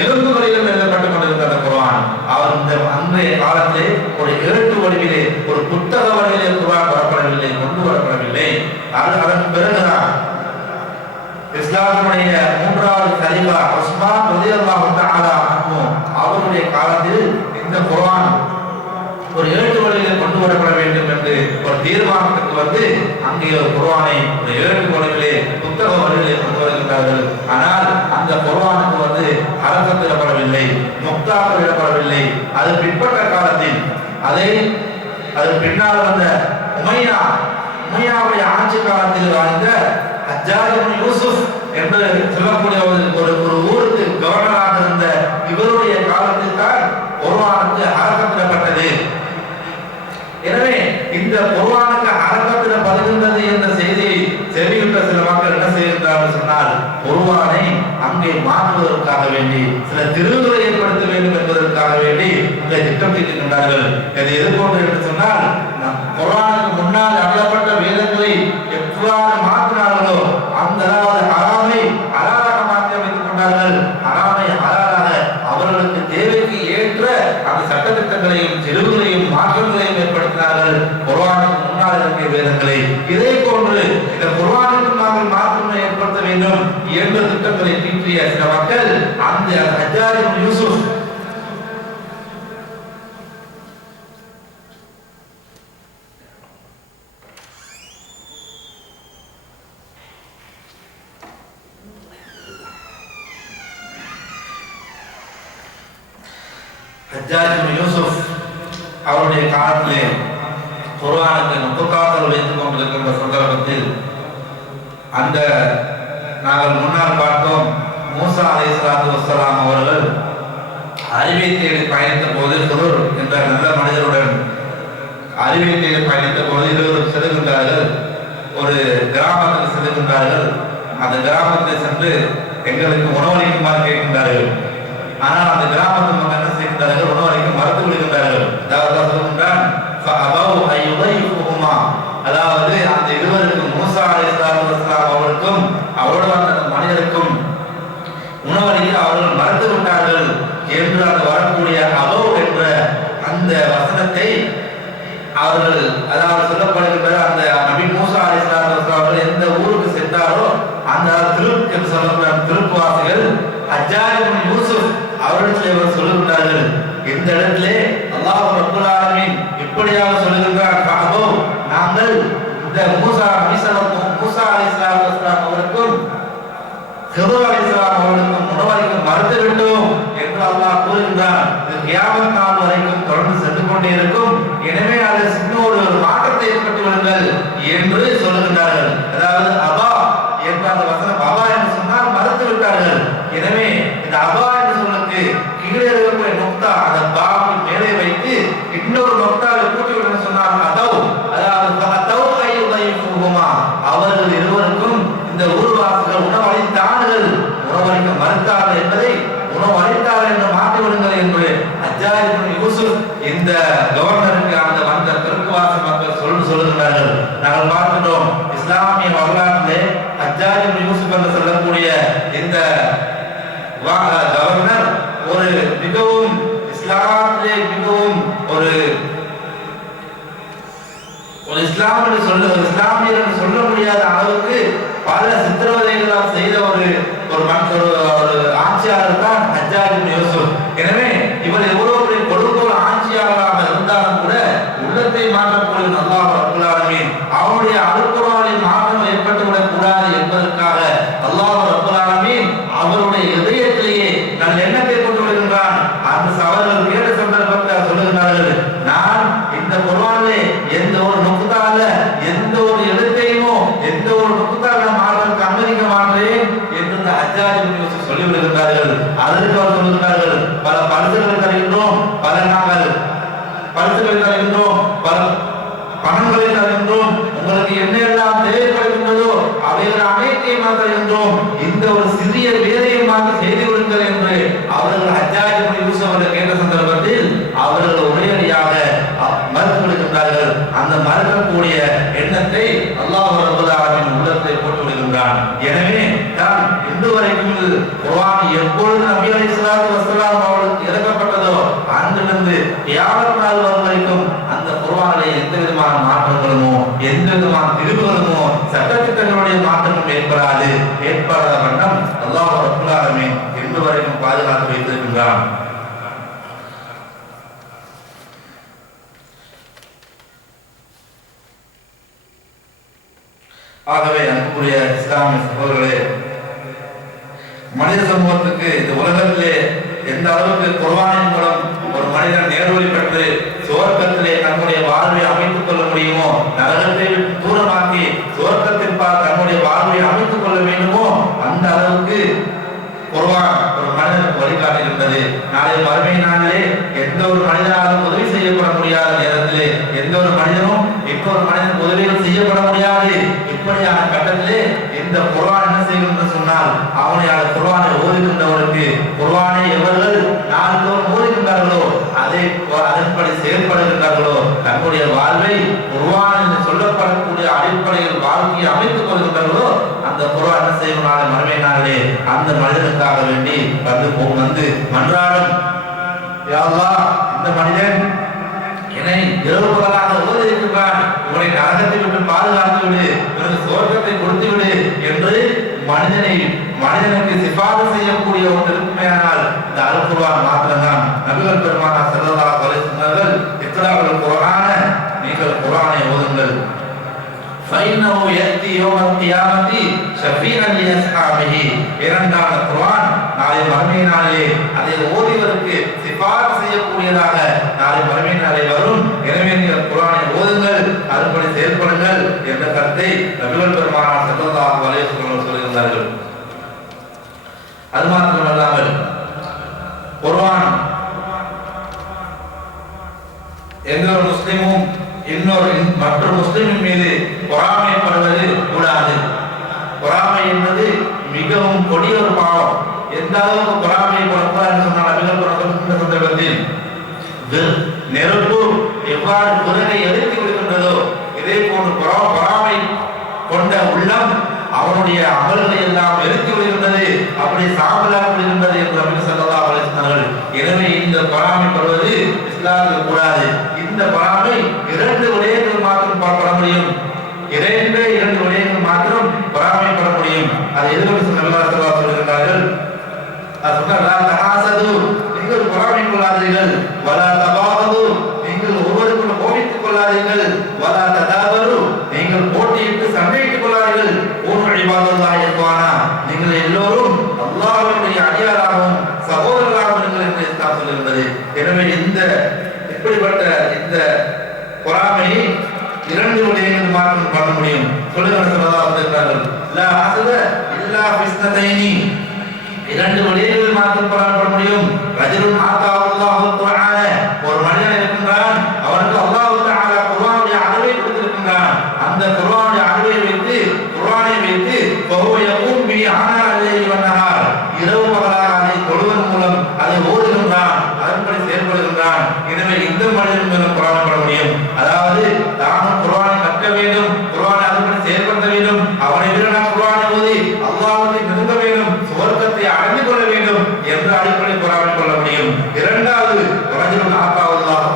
எலும்புகளிலும் எழுதப்பட்டுக் கொண்டிருந்த அந்த குர்ஆன் அவர் இந்த அன்றைய காலத்திலே ஒரு எழுத்து வடிவிலே, ஒரு புத்தக வடிவிலே குர்ஆன் வரப்படவில்லை, கொண்டு வரப்படவில்லை. அதற்கு பிறகுதான் இஸ்லாமுடைய 3வது கலீஃபா உஸ்மான் ரலியல்லாஹு தஆலா அன்ஹு அவருடைய காலத்தில் இந்த குர்ஆன் ஒரு எழுத்து வடிவிலே கொண்டு வரப்பட வேண்டும் என்று ஒரு தீர்மானத்துக்கு வந்து அங்கே ஒரு குர்ஆனை ஒரு எழுத்து வடிவிலே புத்தக வடிவிலே கொண்டு வருகின்றார்கள். ஆனால் அந்த குர்ஆனுக்கு வந்து அரசத்திடப்படவில்லை, முக்தாக்களிடப்படவில்லை. அது பிற்பட்ட காலத்தில் அது பின்னால் வந்த உமையாவுடைய ஆட்சி காலத்தில் வாழ்ந்த ஹஜ்ஜாஜ் இப்னு யூசுப் என்று சொல்லக்கூடிய ஒரு ஊருக்கு கவர்னராக இருந்த இவருடைய காலத்தில் தான் குர்ஆனுக்கு அரசத்திடப்பட்டது. எனவே இந்த குர்ஆனுக்கு அரசத்திடப்படுகின்றது என்ற செய்தியை செவியுற்ற சில மக்கள் என்ன செய்கின்றார்கள் சொன்னால், குர்ஆனை அங்கே மாற்றுவதற்காக வேண்டி, சில திருவுகளை ஏற்படுத்த வேண்டும் என்பதற்காக வேண்டி அங்கே திட்டம் தீட்டுகின்றார்கள். இது எதிர்கொண்டு என்று சொன்னால், குர்ஆனுக்கு முன்னால் அருளப்பட்ட வேதங்களை எவ்வாறு மாற்றினார்களோ அந்த ஹராமை ஹலாலாக மாற்றி அமைத்துக் கொண்டார்கள். ஹராமை ஹலாலாக அவர்களுக்கு தேவைக்கு ஏற்ற அந்த சட்டத்திட்டங்களையும் தெளிவுகளையும் மாற்றங்களையும் ஏற்படுத்தினார்கள் குர்ஆனுக்கு முன்னால் இருக்கிற வேதங்களை. இதே போன்று இந்த குர்ஆனுக்கு நாங்கள் மாற்றங்களை ஏற்படுத்த வேண்டும் என்ற திட்டங்களை தீட்டிய சில மக்கள் அந்த ஹஜ்ஜாஜ் இப்னு யூசுப் அவருடைய காலத்திலே குர்ஆனுக்கு முத்தகாக்கள் வைத்துக் கொண்டிருக்கின்ற சந்தர்ப்பத்தில் அந்த நாங்கள் முன்னால் பார்த்தோம், மூசா அலைஹிஸ்ஸலாத்து வஸ்ஸலாம் அவர்கள் அறிவை தேடி பயணித்த போது குருர் என்ற நல்ல மனிதருடன் அறிவை தேடி பயணித்த போது இருவரும் செல்கின்றார்கள். ஒரு கிராமத்தில் செல்கின்றார்கள். அந்த கிராமத்தில் சென்று எங்களுக்கு உணவளிக்குமாறு கேட்கின்றார்கள். ஆனால் அந்த கிராமத்து மக்கள் என்ன செய்கின்றார்கள், உணவளிக்க மறுத்து விடுகின்றார்கள். அதாவது அந்த இருவருக்கும், மூசா அலைஹிஸ்ஸலாத்து வஸ்ஸலாம் அவர்களுக்கும் அவரோடு வந்த மனிதருக்கும் உணவளிக்க அவர்கள் மறுத்து விட்டார்கள் என்று அந்த வரக்கூடிய அபௌ என்ற அந்த வசனத்தை அவர்கள், அதாவது சொல்லப்படுகின்ற அந்த நபி மூசா அலைஹிஸ்ஸலாத்து வஸ்ஸலாம் அவர்கள் எந்த ஊருக்கு சென்றாரோ அந்த திருப்பு சொல்லக்கூடிய திருப்புவாசிகள் ஹஜ்ஜாஜ் இப்னு யூசுப் அவர்களிடத்தில் இவர் சொல்லுகின்றார்கள், இந்த இடத்திலே அல்லாஹ் ரப்பல் ஆலமீன் இப்படியாக சொல்லுகின்றார், நாங்கள் இந்த மூசா அலைஹிஸ்ஸலாத்து வஸ்ஸலாம் அவர்களுக்கும் ஹிதர் அலைஹிஸ்ஸலாம் அவர்களுக்கும் உணவளிக்க மறுத்துவிட்டோம் என்று அல்லாஹ் கூறுகின்றார். இது கியாமத் நாள் வரைக்கும் தொடர்ந்து சென்று கொண்டே இருக்கும். எனவே அதில் சின்ன ஒரு மாற்றத்தை ஏற்பட்டு விடுங்கள் என்று சொல்லுகின்றார்கள். அதாவது அபா என்ற அந்த வசனம், அபா என்று சொன்னால் மறுத்து விட்டார்கள். எனவே இந்த அபா என்று சொல்லுக்கு கீழே இருக்கக்கூடிய நொக்தா அந்த பாவுக்கு மேலே வைத்து இன்னொரு நொக்தாவை கூட்டி விட சொன்னார் அதவ், அதாவது அவர்கள் இருவருக்கும் இந்த ஊர்வாசிகள் உணவளித்தார்கள், உணவளிக்க மறுத்தார்கள் என்பதை உணவளித்தார்கள் என்று மாற்றி விடுங்கள் என்று ஹஜ்ஜாஜ் இப்னு யூசுப் இந்த கவர்னருக்கு அந்த வந்த தெற்குவாசி மக்கள் சொல்லுகிறார்கள். நாங்கள் பார்க்கிறோம், இஸ்லாமிய வரலாற்றிலே ஹஜ்ஜாஜ் இப்னு யூசுப் என்று சொல்லக்கூடிய இந்த கவர்னர் ஒரு மிகவும் இஸ்லாமிலே மிகவும் ஒரு இஸ்லாமியர் என்று சொல்ல முடியாத அளவுக்கு பல சித்திரவதைகளால் செய்த ஒரு ஆட்சியாளர் தான் ஹஜ்ஜாஜ் இப்னு யூசுப். எனவே இவர் எவ்வளவு பெரிய கொடுங்கோல் ஆட்சியாளராக இருந்தாலும் கூட உள்ளத்தை மாற்றக்கூடிய அல்லாஹ் ரப்பல் ஆலமீன் அவருடைய அல் குர்ஆனில் மாற்றம் ஏற்பட்ட சொத்துக்களை தருகின்றோம், பணங்களை தருகின்றோம், உங்களுக்கு என்ன எல்லாம் தேவைப்படுகின்றதோ அவைகள் அனைத்தையும் தருகின்றோம், இந்த ஒரு சிறிய வேலையை மாற்ற செய்து கொடுங்கள் என்று அவர்கள் ஹஜ்ஜாஜ் இப்னு யூசுப் அவர்கள் கேட்ட சந்தர்ப்பத்தில் அவர்கள் ஒரேடியாக மறுத்து விடுகின்றார்கள். அந்த மறுக்கக்கூடிய எண்ணத்தை அல்லாஹ் ரப்பல் ஆலமீன் உள்ளத்தை போட்டு விடுகின்றான். எனவே தான் இன்று வரைக்கும் குர்ஆன் எப்பொழுது நபி அலைஹிஸ்ஸலாத்து வஸலாம் அவர்களுக்கு இறக்கப்பட்டதோ அன்றிலிருந்து கியாமத் நாள் வரைக்கும் அந்த குர்ஆனிலே எந்த விதமான மாற்றங்களுமோ எந்த விதமான திருவுகளுமோ சட்டத்திட்டங்களுடைய மாற்றமும் ஏற்படாத வண்ணம் அல்லாஹ் ரப்பல் ஆலமீன் இன்று வரைக்கும் பாதுகாத்து வைத்திருக்கின்றான். ஆகவே அன்புடைய இஸ்லாமிய சகோதரர்களே, மனித சமூகத்துக்கு இந்த உலகத்திலே எந்த அளவுக்கு குர்ஆனின் மூலம் ஒரு மனிதன் நேர்வழி பெற்று சுவர்க்கத்திலே தன்னுடைய வாழ்வை அமைத்துக் கொள்ள முடியுமோ, நரகத்தை தூரமாக்கி சுவர்க்கத்திற்பால் தன்னுடைய வாழ்வை அமைத்துக் கொள்ள வேண்டுமோ அந்த அளவுக்கு குர்ஆன் ஒரு மனிதனுக்கு வழிகாட்டுகின்றது. நாளை மறுமை நாளிலே எந்த ஒரு மனிதனாலும் உதவி செய்யப்பட முடியாத நேரத்திலே எந்த ஒரு மனிதனும் இன்னொரு மனிதனுக்கு உதவிகள் செய்யப்பட முடியாது. இப்படியான கட்டத்திலே இந்த குர்ஆன் என்ன செய்யும் என்று சொன்னால், அவனை அந்த குர்ஆனை ஓதுகின்றவருக்கு குர்ஆனை எவர்கள் நாள்தோறும் ஓதுகின்றார்களோ அதன்படி செயல்படுகின்றார்களோ தன்னுடைய வாழ்வை குர்ஆனில் சொல்லப்படக்கூடிய அடிப்படையில் வாழ்க்கையை அமைத்துக் கொள்கின்றார்களோ அந்த குர்ஆன் என்ன செய்யும் நாளை மறுமை நாளிலே அந்த மனிதனுக்காக வேண்டி வந்து மன்றாடும், யா அல்லாஹ், இந்த மனிதன் என்னை இரவு பகலாக ஓதியிருக்கின்றான், இவனை நரகத்தை விட்டு பாதுகாத்து விடு, இவனுக்கு சுவர்க்கத்தை கொடுத்து விடு என்று மனிதனுக்கு சிபாரிசு செய்யக்கூடிய ஒன்று இருக்குமேயானால் இந்த அல் குர்ஆன் மாத்திரம்தான். நபிகள் பெருமானார் ஸல்லல்லாஹு அலைஹி வஸல்லம் இக்ராஉல் குர்ஆன, நீங்கள் குர்ஆனை ஓதுங்கள், فإنه يأتي يوم القيامة شفيعا لأصحابه. இரண்டான குர்ஆன் நாளை மறுமை நாளிலே அதை ஓதியவருக்கு சிபாரிசு செய்யக்கூடியதாக நாளை மறுமை நாளே வரும். எனவே நீங்கள் குர்ஆனை ஓதுங்கள், அதன்படி செயல்படுங்கள் என்ற கருத்தை நபிகள் பெருமானார் ஸல்லல்லாஹு அலைஹி வஸல்லம் சொல்கிறார்கள். அது மாத்திரமல்லாமல் குர்ஆன் எந்த ஒரு முஸ்லிமும் மற்ற முஸ்லிமின் மீது பொறாமைப்படுவது கூடாது. பொறாமை என்பது மிகவும் கொடிய ஒரு பாவம். எந்த அளவுக்கு பொறாமை படக்கூடாது சொன்னால் நபிகள் சந்தர்ப்பத்தில் நெருப்பு எவ்வாறு குரலை எரித்து விடுகின்றதோ இதே போன்று பொறாமை கொண்ட உள்ளம் அவனுடைய அமல்களை எல்லாம் எரித்து விடுகின்றது, அப்படி சாம்பலாக விடுகின்றது என்று நபி ஸல்லல்லாஹு அலைஹி வஸல்லம். எனவே இந்த பொறாமைப்படுவது இஸ்லாமில் கூடாது. இந்த பொறாமை இரண்டு விடயங்கள் மாத்திரம் பட முடியும், இரண்டு விடயங்கள் மாத்திரம் பொறாமைப்பட முடியும். அது எதுவும் சொல்லுகின்றார்கள், நீங்கள் பொறாமை கொள்ளாதீர்கள், வலா தபாகது, நீங்கள் ஒருவருக்குள் கோபித்துக் கொள்ளாதீர்கள், வலா ததாபரு, நீங்கள் போட்டியிட்டு சண்டையிட்டுக் கொள்ளாதீர்கள், இபாதல்லாஹி இஹ்வானா, நீங்கள் எல்லோரும் அல்லாஹ்வுடைய அடியாராகவும் சகோதரராகவும் நீங்கள் என்று இஸ்லாம் சொல்லுகிறது. எனவே இப்படிப்பட்ட இந்த பொறாமையை இரண்டு விடயங்கள் மாற்றம் பண்ண முடியும். சொல்லுகிறார்கள், லா ஹஸத இல்லா ஃபிஸ்னதைனி, இரண்டு விடயங்கள் மாற்றம் பண்ண முடியும். ரஜுலுன் ஆதாஹுல்லாஹு குர்ஆன, ஒரு மனிதன் இருக்கின்றான், அவனுக்கு அல்லாஹ் தஆலா குர்ஆனுடைய அறிவை கொடுத்திருக்கின்றான். அந்த குர்ஆனுடைய அறிவை வைத்து வஹுவ யகூம் பி ஆனா அல்லைலி வன்னஹார், இரவு பகலாக அதை தொழுவதன் மூலம் அதை ஓதுகின்றான், அதன்படி செயல்படுகின்றான். எனவே இந்த மனிதன் மூலம் பொறாமைப்பட முடியும். அதாவது தானும் குர்ஆனை கற்க வேண்டும், குர்ஆனை அதன்படி செயல்படுத்த வேண்டும், அவனை விட நாம் குர்ஆனை ஓதி அல்லாஹ்வை நெருங்க வேண்டும், சுவர்க்கத்தை அடைந்து கொள்ள வேண்டும் என்ற அடிப்படையில் பொறாமை கொள்ள முடியும். இரண்டாவது, ரஜுலுன் ஆதாஹுல்லாஹு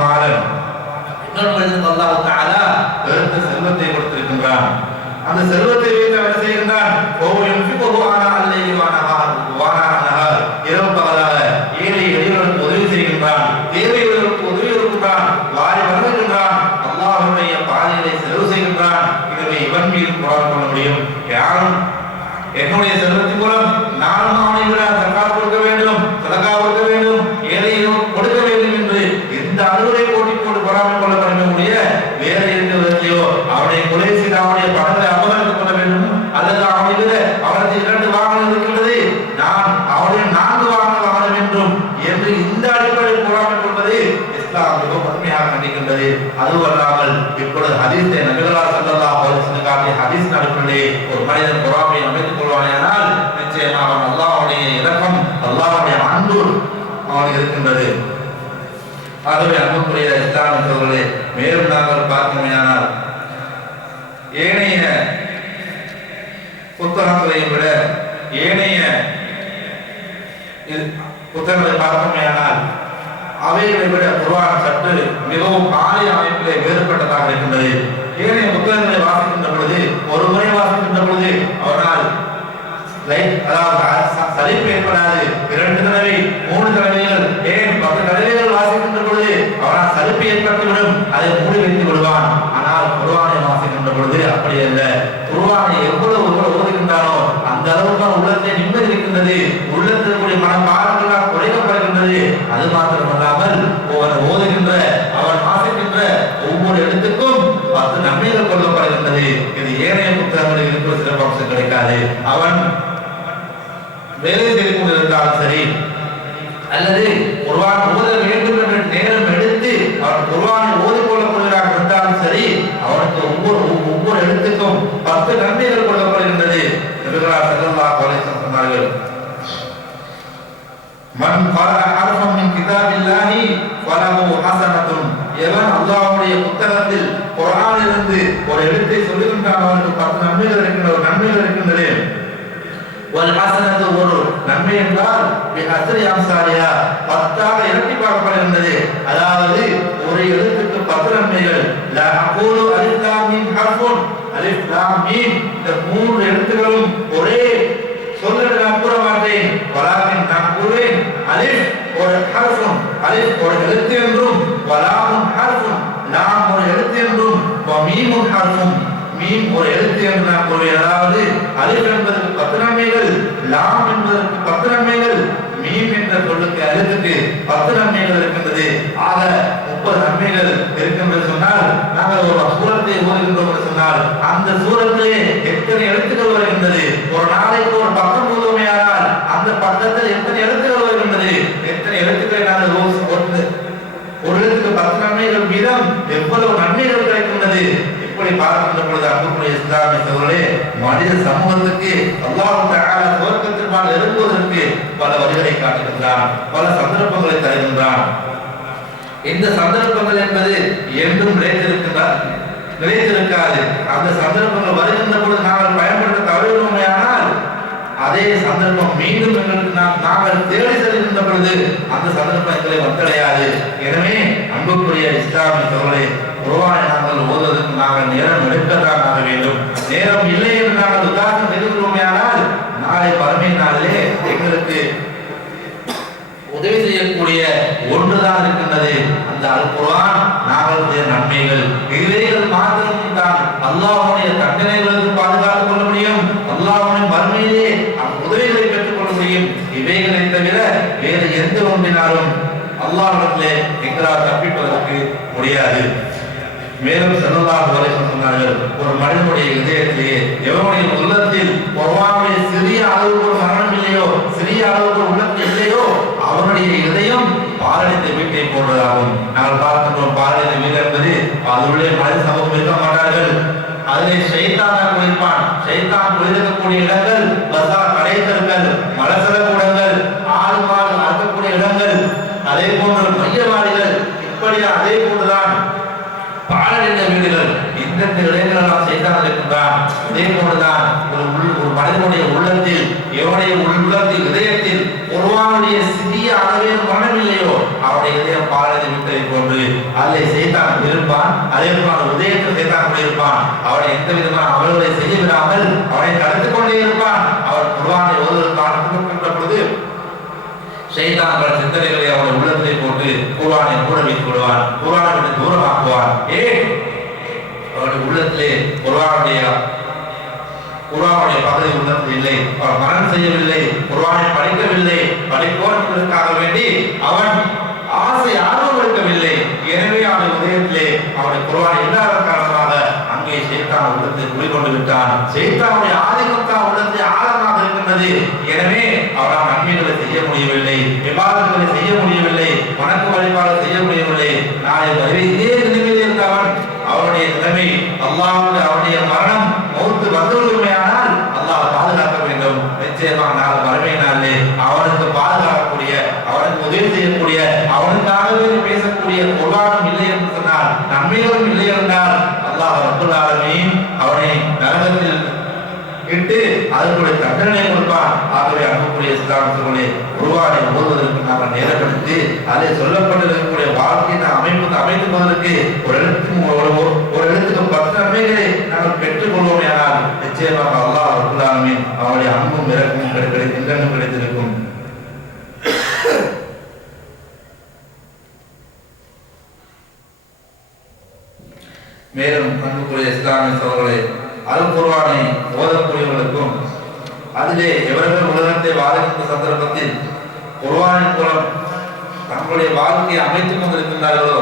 மாலன், இன்னொரு மனிதனுக்கு அல்லாஹ் தஆலா பெருத்த செல்வத்தை கொடுத்திருக்கின்றான். அந்த செல்வத்தை வைத்து என்ன செய்கின்றான், இரவு பகலாக ஏழை எளியவர்களுக்கு உதவி செய்கின்றான், தேவையுள்ளவர்களுக்கு உதவி இருக்கின்றான், வாரி வழங்குகின்றான், அல்லாஹ்வுடைய பாதையிலே செலவு செய்கின்றான். எனவே இவன் மீது பொறாமை கொள்ள முடியும். யாரும் என்னுடைய செல்வத்தின் மூலம் நானும் அவனை விட ஜகாத் கொடுக்க வேண்டும், சதகா கொடுக்க வேண்டும், ஏழைகளுக்கு கொடுக்க வேண்டும் என்று எந்த அலுவலை போட்டி போட்டு பொறாமை கொள்ள முடிய வேறு எந்த விதத்திலோ அவனை கொலை செய்து அவனுடைய பணத்தை அபகரித்துக் கொள்ள வேண்டும், அல்லது அவனை விட அவனது 2 வாகனம் இருக்கின்றது, நான் அவனுடைய 4 வாகனம் வாங்க வேண்டும் என்று இந்த அடிப்படையில் கூறாமல் கொள்வது இஸ்லாம் மிகவும் வன்மையாக கண்டிக்கின்றது. அதுவல்லாமல் இப்பொழுது ஹதீஸை நபிகளார் ஸல்லல்லாஹு அலைஹி வஸல்லம் காட்டிய ஹதீஸ் அடிப்படையில் ஒரு மனிதன் பொறாமை அமைத்துக் கொள்வானேயானால் நிச்சயமாக அவன் அல்லாஹ்வுடைய இரக்கம் அல்லாஹ்வுடைய அன்பு அவனுக்கு இருக்கின்றது. ஆகவே அன்புக்குரிய இஸ்லாமிய சகோதரர்களே, மேலும் நாங்கள் பார்க்கமையானால் ஏனைய புத்தகங்களை விட ஏனைய புத்தகங்களை பார்க்கமையானால் அவைகளை விட குர்ஆன் சற்று மிகவும் ஆலய அமைப்பிலே வேறுபட்டதாக இருக்கின்றது. ஏனைய புத்தகங்களை வாசிக்கின்ற பொழுது ஒரு முறை வாசிக்கின்ற பொழுது அவனால் சலிப்பு ஏற்படாது. 2 தடவை 3 தடவைகள் ஏன் 10 தடவைகள் வாசிக்கின்ற பொழுது அவனால் சலிப்பு ஏற்பட்டுவிடும், அதை மூடி வைத்து விடுவான். ஆனால் குர்ஆனை வாசிக்கின்ற பொழுது அப்படி அல்ல. குர்ஆனை எவ்வளவு ஓதுகின்றானோ அந்த அளவுக்கு உள்ளத்தை நிம்மதி இருக்கின்றது, உள்ளத்தில் கூடிய மனப்பாரங்களால் குறைக்கப்படுகின்றது. அது மாத்திரமல்லாமல் அவன் ஓதுகின்ற அவன் வாசிக்கின்ற ஒவ்வொரு இடத்துக்கும் 10 நன்மைகள் கொள்ளப்படுகின்றது. இது ஏனைய புத்தகங்களில் இருக்கிற சிறப்பம்சம் கிடைக்காது. அவன் வேலை செய்து கொண்டிருந்தாலும் சரி அல்லது குர்ஆன் ஓத வேண்டும் என்ற நேரம் எடுத்து அவன் குர்ஆனை ஓதிக்கொள்ளப்படுகிறார் இருந்தாலும் சரி அவனுக்கு ஒவ்வொரு எழுத்துக்கும் 10 நன்மைகள் கொள்ளப்படுகின்றது. நபிகளார் ஸல்லல்லாஹு அலைஹி வஸல்லம் சொன்னார்கள், மன் கரஅ ஹர்ஃபன் மின் கிதாபில்லாஹி ஃபலஹு ஹஸனத்துன். எவன் அல்லாஹ்வுடைய புத்தகத்தில் குர்ஆனிலிருந்து ஒரு எழுத்தை சொல்லுகின்றான் அவனுக்கு 10 நன்மைகள் இருக்கின்றது. ஒரு நன்மை என்றால் அம்சாரியா 10ஆக இரட்டிப்பாக்கப்படுகின்றது. அதாவது ஒரு எழுத்துக்கு 10 நன்மைகள். அலிஃப் லாம் மீம் ஹர்ஃபுன், அலிஃப் லாம் மீம் இந்த 3 எழுத்துக்களும் ஒரே சொல்லிட்டு நான் கூற மாட்டேன். வலாமின் நான் கூறுவேன். அலிஃப் ஒரு ஹர்ஃபுன், அலிஃப் ஒரு எழுத்து என்றும், வலாமுன் ஹர்ஃபுன் லாம் ஒரு எழுத்து என்றும், மீமுன் ஹர்ஃபுன் மீம் ஒரு எழுத்து என்று நான் கூறுவேன். அதாவது அலிஃப் என்பதற்கு 10 நன்மைகள், லாம் என்பதற்கு 10 நன்மைகள், மீம் என்ற சொல்லுக்கு எழுத்துக்கு 10 நன்மைகள் இருக்கின்றது. ஆக 30 நன்மைகள் இருக்கின்றது சொன்னால் நாங்கள் ஒரு சூரத்தை ஓதுகின்றோம் என்று சொன்னால் அந்த சூரத்திலே எத்தனை எழுத்துக்கள் வருகின்றது? ஒரு நாளைக்கு ஒரு பக்கம் ஓதுமையானால் அந்த பக்கத்தில் எத்தனை எழுத்துக்கள் வருகின்றது? எத்தனை எழுத்துக்களை நாங்கள் ஒரு எழுத்துக்கு 10 நன்மைகள் வீதம் எவ்வளவு நன்மைகள் கிடைக்கின்றது? இப்படி பார்க்கின்ற பொழுது அன்புக்குரிய இஸ்லாமிய சகோதரர்களே, மனித சமூகத்துக்கு அல்லாஹ் தஆலா சுவர்க்கத்தில் எழுப்புவதற்கு பல வழிகளை காட்டுகின்றான், பல சந்தர்ப்பங்களை தருகின்றான். இந்த சந்தர்ப்பங்கள் என்பது என்றும் நிலைத்திருக்காது. அந்த சந்தர்ப்பங்கள் வருகின்ற பொழுது நாங்கள் பயன்படுத்த தவறுமையானால் அதே சந்தர்ப்பம் மீண்டும் எங்களுக்கு நாங்கள் தேடி செல்கின்ற பொழுது அந்த சந்தர்ப்பம் எங்களை வந்தடையாது. எனவே அன்புக்குரிய இஸ்லாமிய சகோதரர்களே, குர்ஆனை நாங்கள் ஓதுவதற்கு நாங்கள் நேரம் எடுக்கத்தான் ஆக வேண்டும். நேரம் இல்லை என்று நாங்கள் உதாரணம் எதிர்கொள்வோமையானால் நாளை மறுமை நாளிலே எங்களுக்கு உதவி செய்யக்கூடிய ஒன்றுதான் இருக்கின்றது, அந்த அல் குர்ஆன். நாங்கள் நன்மைகள் இவைகள் மாத்திரம் தான் அல்லாஹ்வுடைய தண்டனைகளுக்கு பாதுகாத்துக் கொள்ள முடியும், அல்லாஹ்வுடைய மறுமையிலே உதவிகளை பெற்றுக் கொள்ள முடியும். இவைகளை தவிர வேறு எந்த ஒன்றினாலும் அல்லாஹ்விடத்திலே எங்களால் தப்பிப்பதற்கு முடியாது. மேலும் ஸல்லல்லாஹு அலைஹி வஸல்லம் சொன்னார்கள், ஒரு மனிதனுடைய இதயத்திலே எவனுடைய உள்ளத்தில் குர்ஆனுடைய சிறிய அளவுக்கு ஒரு மரணம் இல்லையோ, சிறிய அளவுக்கு உள்ளத்தில் இல்லையோ அவனுடைய இதயம் பாலடைந்த வீட்டை போன்றதாகும். நாங்கள் பார்க்கின்றோம், பாலடைந்த வீடு என்பது அதுவுடைய மனித சமூகம் இருக்க மாட்டார்கள். அதிலே ஷைத்தான் குளிப்பான். ஷைத்தான் குளிக்கக்கூடிய இடங்கள் பஸார் கடைத்தர்கள், மலசல கூடங்கள், ஆடு மாடு அறுக்கக்கூடிய இடங்கள், அதே போன்ற மையவாடிகள், இப்படி அதே போன்றுதான் பாலடைந்த வீடுகள். இந்த இடங்களெல்லாம் ஷைத்தான் இருக்கின்றான். அதே போன்றுதான் ஒரு மனிதனுடைய உள்ளத்தில் எவனுடைய உள்ளத்தில் இதயத்தில் குர்ஆனுடைய சிறிய அளவே மனம் இல்லையோ அவனுடைய இதயம் பாலடைந்து விட்டதை போன்று அதிலே ஷைத்தான் இருப்பான். அதே போல இதயத்தில் ஷைத்தான் இருப்பான். அவனை எந்த விதமான அமல்களை செய்ய விடாமல் அவனை தடுத்துக் கொண்டே இருப்பான். அவன் குர்ஆனை ஓதுவதற்கான பொழுது ஷைத்தான் பல சிந்தனைகளை அவனுடைய உள்ளத்திலே போட்டு குர்ஆனை கூட வைத்துக் விடுவான், குர்ஆனை விட்டு தூரமாக்குவான். ஏன்? அவனுடைய உள்ளத்திலே குர்ஆனுடைய பகுதி உள்ளத்தில் இல்லை, அவன் மரணம் செய்யவில்லை, குர்ஆனை படிக்கவில்லை, படிப்பதற்காக வேண்டி அவன் ஆசை ஆர்வம் இருக்கவில்லை. எனவே அவனுடைய உதயத்திலே அவனுடைய குர்ஆன் இல்லாத காரணமாக அங்கே ஷைத்தான் உள்ளத்தை குடிக்கொண்டு விட்டான். ஷைத்தானுடைய ஆதிக்கம் தான் உள்ளத்தை ஆழமாக இருக்கின்றது. எனவே அவனால் நன்மைகளை செய்ய முடியவில்லை, விவாதங்களை செய்ய அவனுக்காகவே பேசக்கூடிய குர்ஆனும் இல்லை என்று சொன்னால், நன்மைகளும் இல்லை என்றால் அல்லாஹ் ரப்பல் ஆலமீன் அவனை நரகத்தில் இட்டு அதற்குரிய தண்டனை கொடுப்பான். ஆகவே அன்புக்குரிய இஸ்லாமியர்களே, குர்ஆனை ஓதுவதற்கு நாம் நேரப்படுத்தி அதை சொல்லப்பட்டிருக்கக்கூடிய வாழ்க்கையை அமைத்துக் கொள்வதற்கு ஒரு எழுத்துக்கு 10 நன்மைகளை நாங்கள் பெற்றுக் கொள்வோம். ஆனால் நிச்சயமாக அல்லாஹ் ரப்பல் ஆலமீன் அவருடைய அன்பும் இரக்கமும் கிடைத்திருக்கும். மேலும் அன்புக்குரிய இஸ்லாமிய சகோதரர்களே, அல் குர்ஆனை ஓதக்கூடியவர்களுக்கும் அதிலே எவர்கள் உலகத்தை வாழ்கின்ற சந்தர்ப்பத்தில் குர்ஆனின் மூலம் தங்களுடைய வாழ்க்கையை அமைத்துக் கொண்டிருக்கின்றார்களோ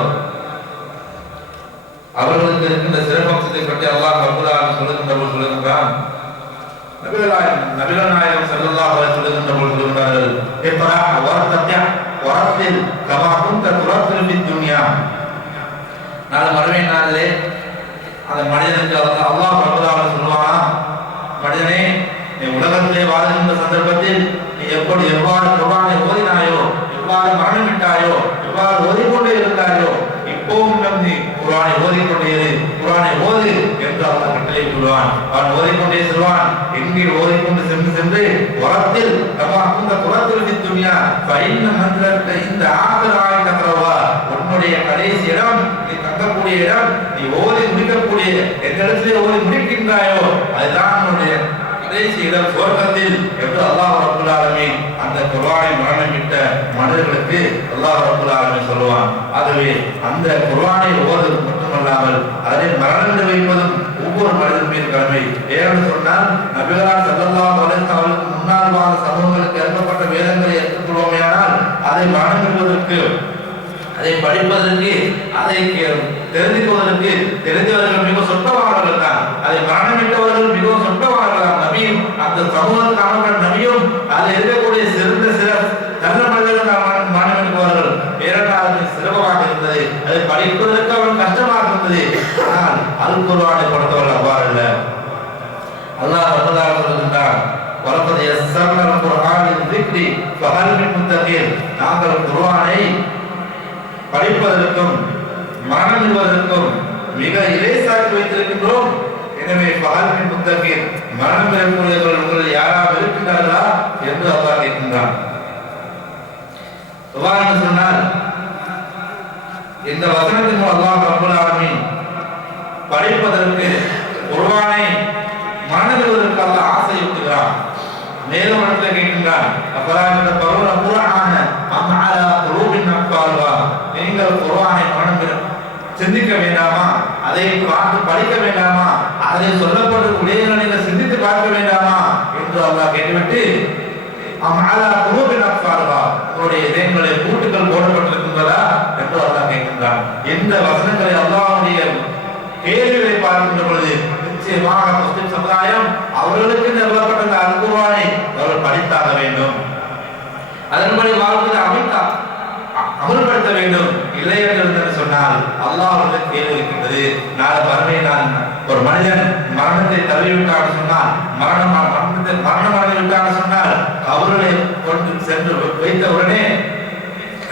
அவர்களுக்கு இருக்கின்ற சிறப்பம்சத்தை பற்றி அல்லாஹ் ரப்பல் ஆலமீன் சொல்லுகின்றான். நபிகள் நாயகம் ஸல்லல்லாஹு அலைஹி வஸல்லம் சொல்லுகின்றார்கள், இக்ரா வர்தக்யா வரத்தில் கமா குன்த துரத்தில் ஃபித் துன்யா. நாளை மறுமை நாளிலே அந்த மனிதனுக்கு அல்லாஹ் ரப்பல் ஆலமீன் சொல்வானா, மனிதனே, நீ உலகத்திலே வாழ்கின்ற சந்தர்ப்பத்தில் நீ எவ்வாறு குர்ஆனை ஓதினாயோ, எவ்வாறு மரணமிட்டாயோ, எவ்வாறு ஓதிக்கொண்டே இருந்தாயோ, இப்போவும் நீ குர்ஆனை ஓதிக்கொண்டே இரு, குர்ஆனை ஓது என்று அல்லாஹ் கட்டளை சொல்வான். அவன் ஓதிக்கொண்டே செல்வான். எங்கே ஓதிக்கொண்டு சென்று வரத்தில் இந்த குரத்தில் துன்யா ஃபைன்ன மந்திரத்த இந்த ஆகராய் தக்கரவா, உன்னுடைய கடைசி இடம், நீ தங்கக்கூடிய இடம், நீ ஓதி முடிக்கக்கூடிய எந்த இடத்திலே ஓதி முடிக்கின்றாயோ அதுதான் உன்னுடைய கடைசி இடம் சுவர்க்கத்தில் என்று அல்லாஹ் ரப்பல் ஆலமீன் அந்த குர்ஆனை மரணமிட்ட மனிதர்களுக்கு அல்லாஹ் ரப்பல் ஆலமீன் சொல்லுவான். ஆகவே அந்த குர்ஆனை ஓதுவது மட்டுமல்லாமல் அதை மரணம் வைப்பதும் ஒவ்வொரு மனிதன் மீது கடமை. ஏன்னு சொன்னால், நபிகளார் ஸல்லல்லாஹு அலைஹி வஸல்லம் அவர்களுக்கு முன்னால் வாழ்ந்த சமூகங்களுக்கு இறக்கப்பட்ட வேதங்களை எடுத்துக்கொள்வோமேயானால் அதை மரணமிடுவதற்கு, அதை படிப்பதற்கு, அதை தெரிந்து கொள்வதற்கு தெரிந்தவர்கள் மிகவும் சொற்பமானவர்கள் தான். அதை மரணமிட்டவர்கள் மிகவும் சொற்பமானவர்கள். நபியும் அந்த சமூகத்துக்கான நபியும் அதில் இருக்கக்கூடிய சிறந்த சில நல்ல மனிதர்கள் மரணமிடுபவர்கள். இரண்டாவது சிரமமாக இருந்தது, அதை படிப்பதற்கு அவன் கஷ்டமாக இருந்தது. ஆனால் அல் குர்ஆனை பொறுத்தவர்கள் அவ்வாறு அல்ல. அல்லாஹ் ரப்பல் ஆலமீன் சொல்கின்றான், வலகத் யஸ்ஸர்னல் குர்ஆன லிذிக்ரி ஃபஹல் மின் முத்தகீன். நாங்கள் குர்ஆனை படிப்பதற்கும் மரணமிடுவதற்கும் மிக இலேசாக்கி வைத்திருக்கின்றோம். எனவே ஃபஹல் மின் முத்தகீன், மரணம் பெறக்கூடியவர்கள் உங்களில் யாராவது இருக்கின்றார்களா என்று அல்லாஹ் கேட்கின்றான். உதாரணம் சொன்னால், இந்த வசனத்தின் மூலம் அல்லாஹ் ரப்பல் ஆலமீன் படிப்பதற்கு குர்ஆனை மரணமிடுவதற்கு அல்லாஹ் ஆசையூட்டுகிறான். மேலும் இடத்துல கேட்கின்றான், அப்பராஜித பருவ குர்ஆன அம் அலா குலூபின் அக்ஃபாலுஹா. நீங்கள் குர்ஆனை சிந்திக்க வேண்டாமா, அதை பார்த்து படிக்க வேண்டாமா, அதில் சொல்லப்பட்ட விடயங்களை நீங்கள் சிந்தித்து பார்க்க வேண்டாமா என்று அல்லாஹ் கேட்டுவிட்டு, அம் அலா குலூபின் அக்ஃபாலுஹா, உங்களுடைய இதயங்களை பூட்டுகள் போடப்பட்டிருக்கின்றதா என்று அல்லாஹ் கேட்கின்றான். இந்த வசனங்களை அல்லாஹ்வுடைய கேள்விகளை பார்க்கின்ற பொழுது நிச்சயமாக முஸ்லிம் சமுதாயம் அவர்களுக்கு நிறுவப்பட்ட அந்த அல் குர்ஆனை அவர்கள் படித்தாக வேண்டும், அதன்படி வாழ்க்கையை அமல்படுத்த வேண்டும். இல்லை என்று சொன்னால் அல்லாஹ் அவர்களுக்கு கேள்வி இருக்கின்றது. நாளை மறுமை நாள் ஒரு மனிதன் மரணத்தை தழுவிவிட்டான்னு சொன்னால், மரணம் அடைந்துவிட்டான்னு சொன்னால் அவர்களை கொண்டு சென்று வைத்த உடனே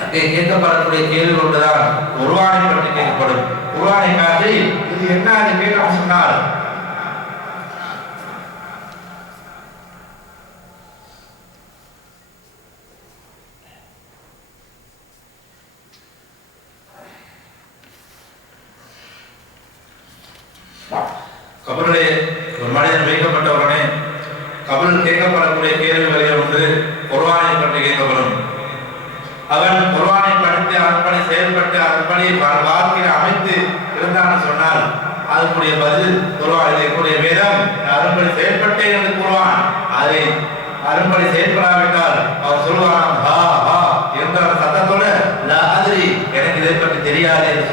அங்கே கேட்கப்படக்கூடிய கேள்வி ஒன்றுதான் குர்ஆனை பற்றி கேட்கப்படும். குர்ஆனை காட்டி இது என்ன கேட்க சொன்னால், கபரிலே ஒரு மனிதன் வைக்கப்பட்ட உடனே கபரில் கேட்கப்படக்கூடிய கேள்விகளில் ஒன்று குர்ஆனை பற்றி கேட்கப்படும். அவன் குர்ஆனை படித்து அதன்படி செயல்பட்டு அதன்படி வாழ்க்கையை அமைத்து இருந்தான்னு சொன்னால் அதனுடைய பதில் குர்ஆன், இதற்குரிய வேதம் அதன்படி செயல்பட்டே என்று கூறுவான். அதை அதன்படி செயல்படாவிட்டால் அவர் சொல்வான் ஹா ஹா என்ற சத்தத்தோட லா அத்ரி, எனக்கு இதை பற்றி தெரியாது என்று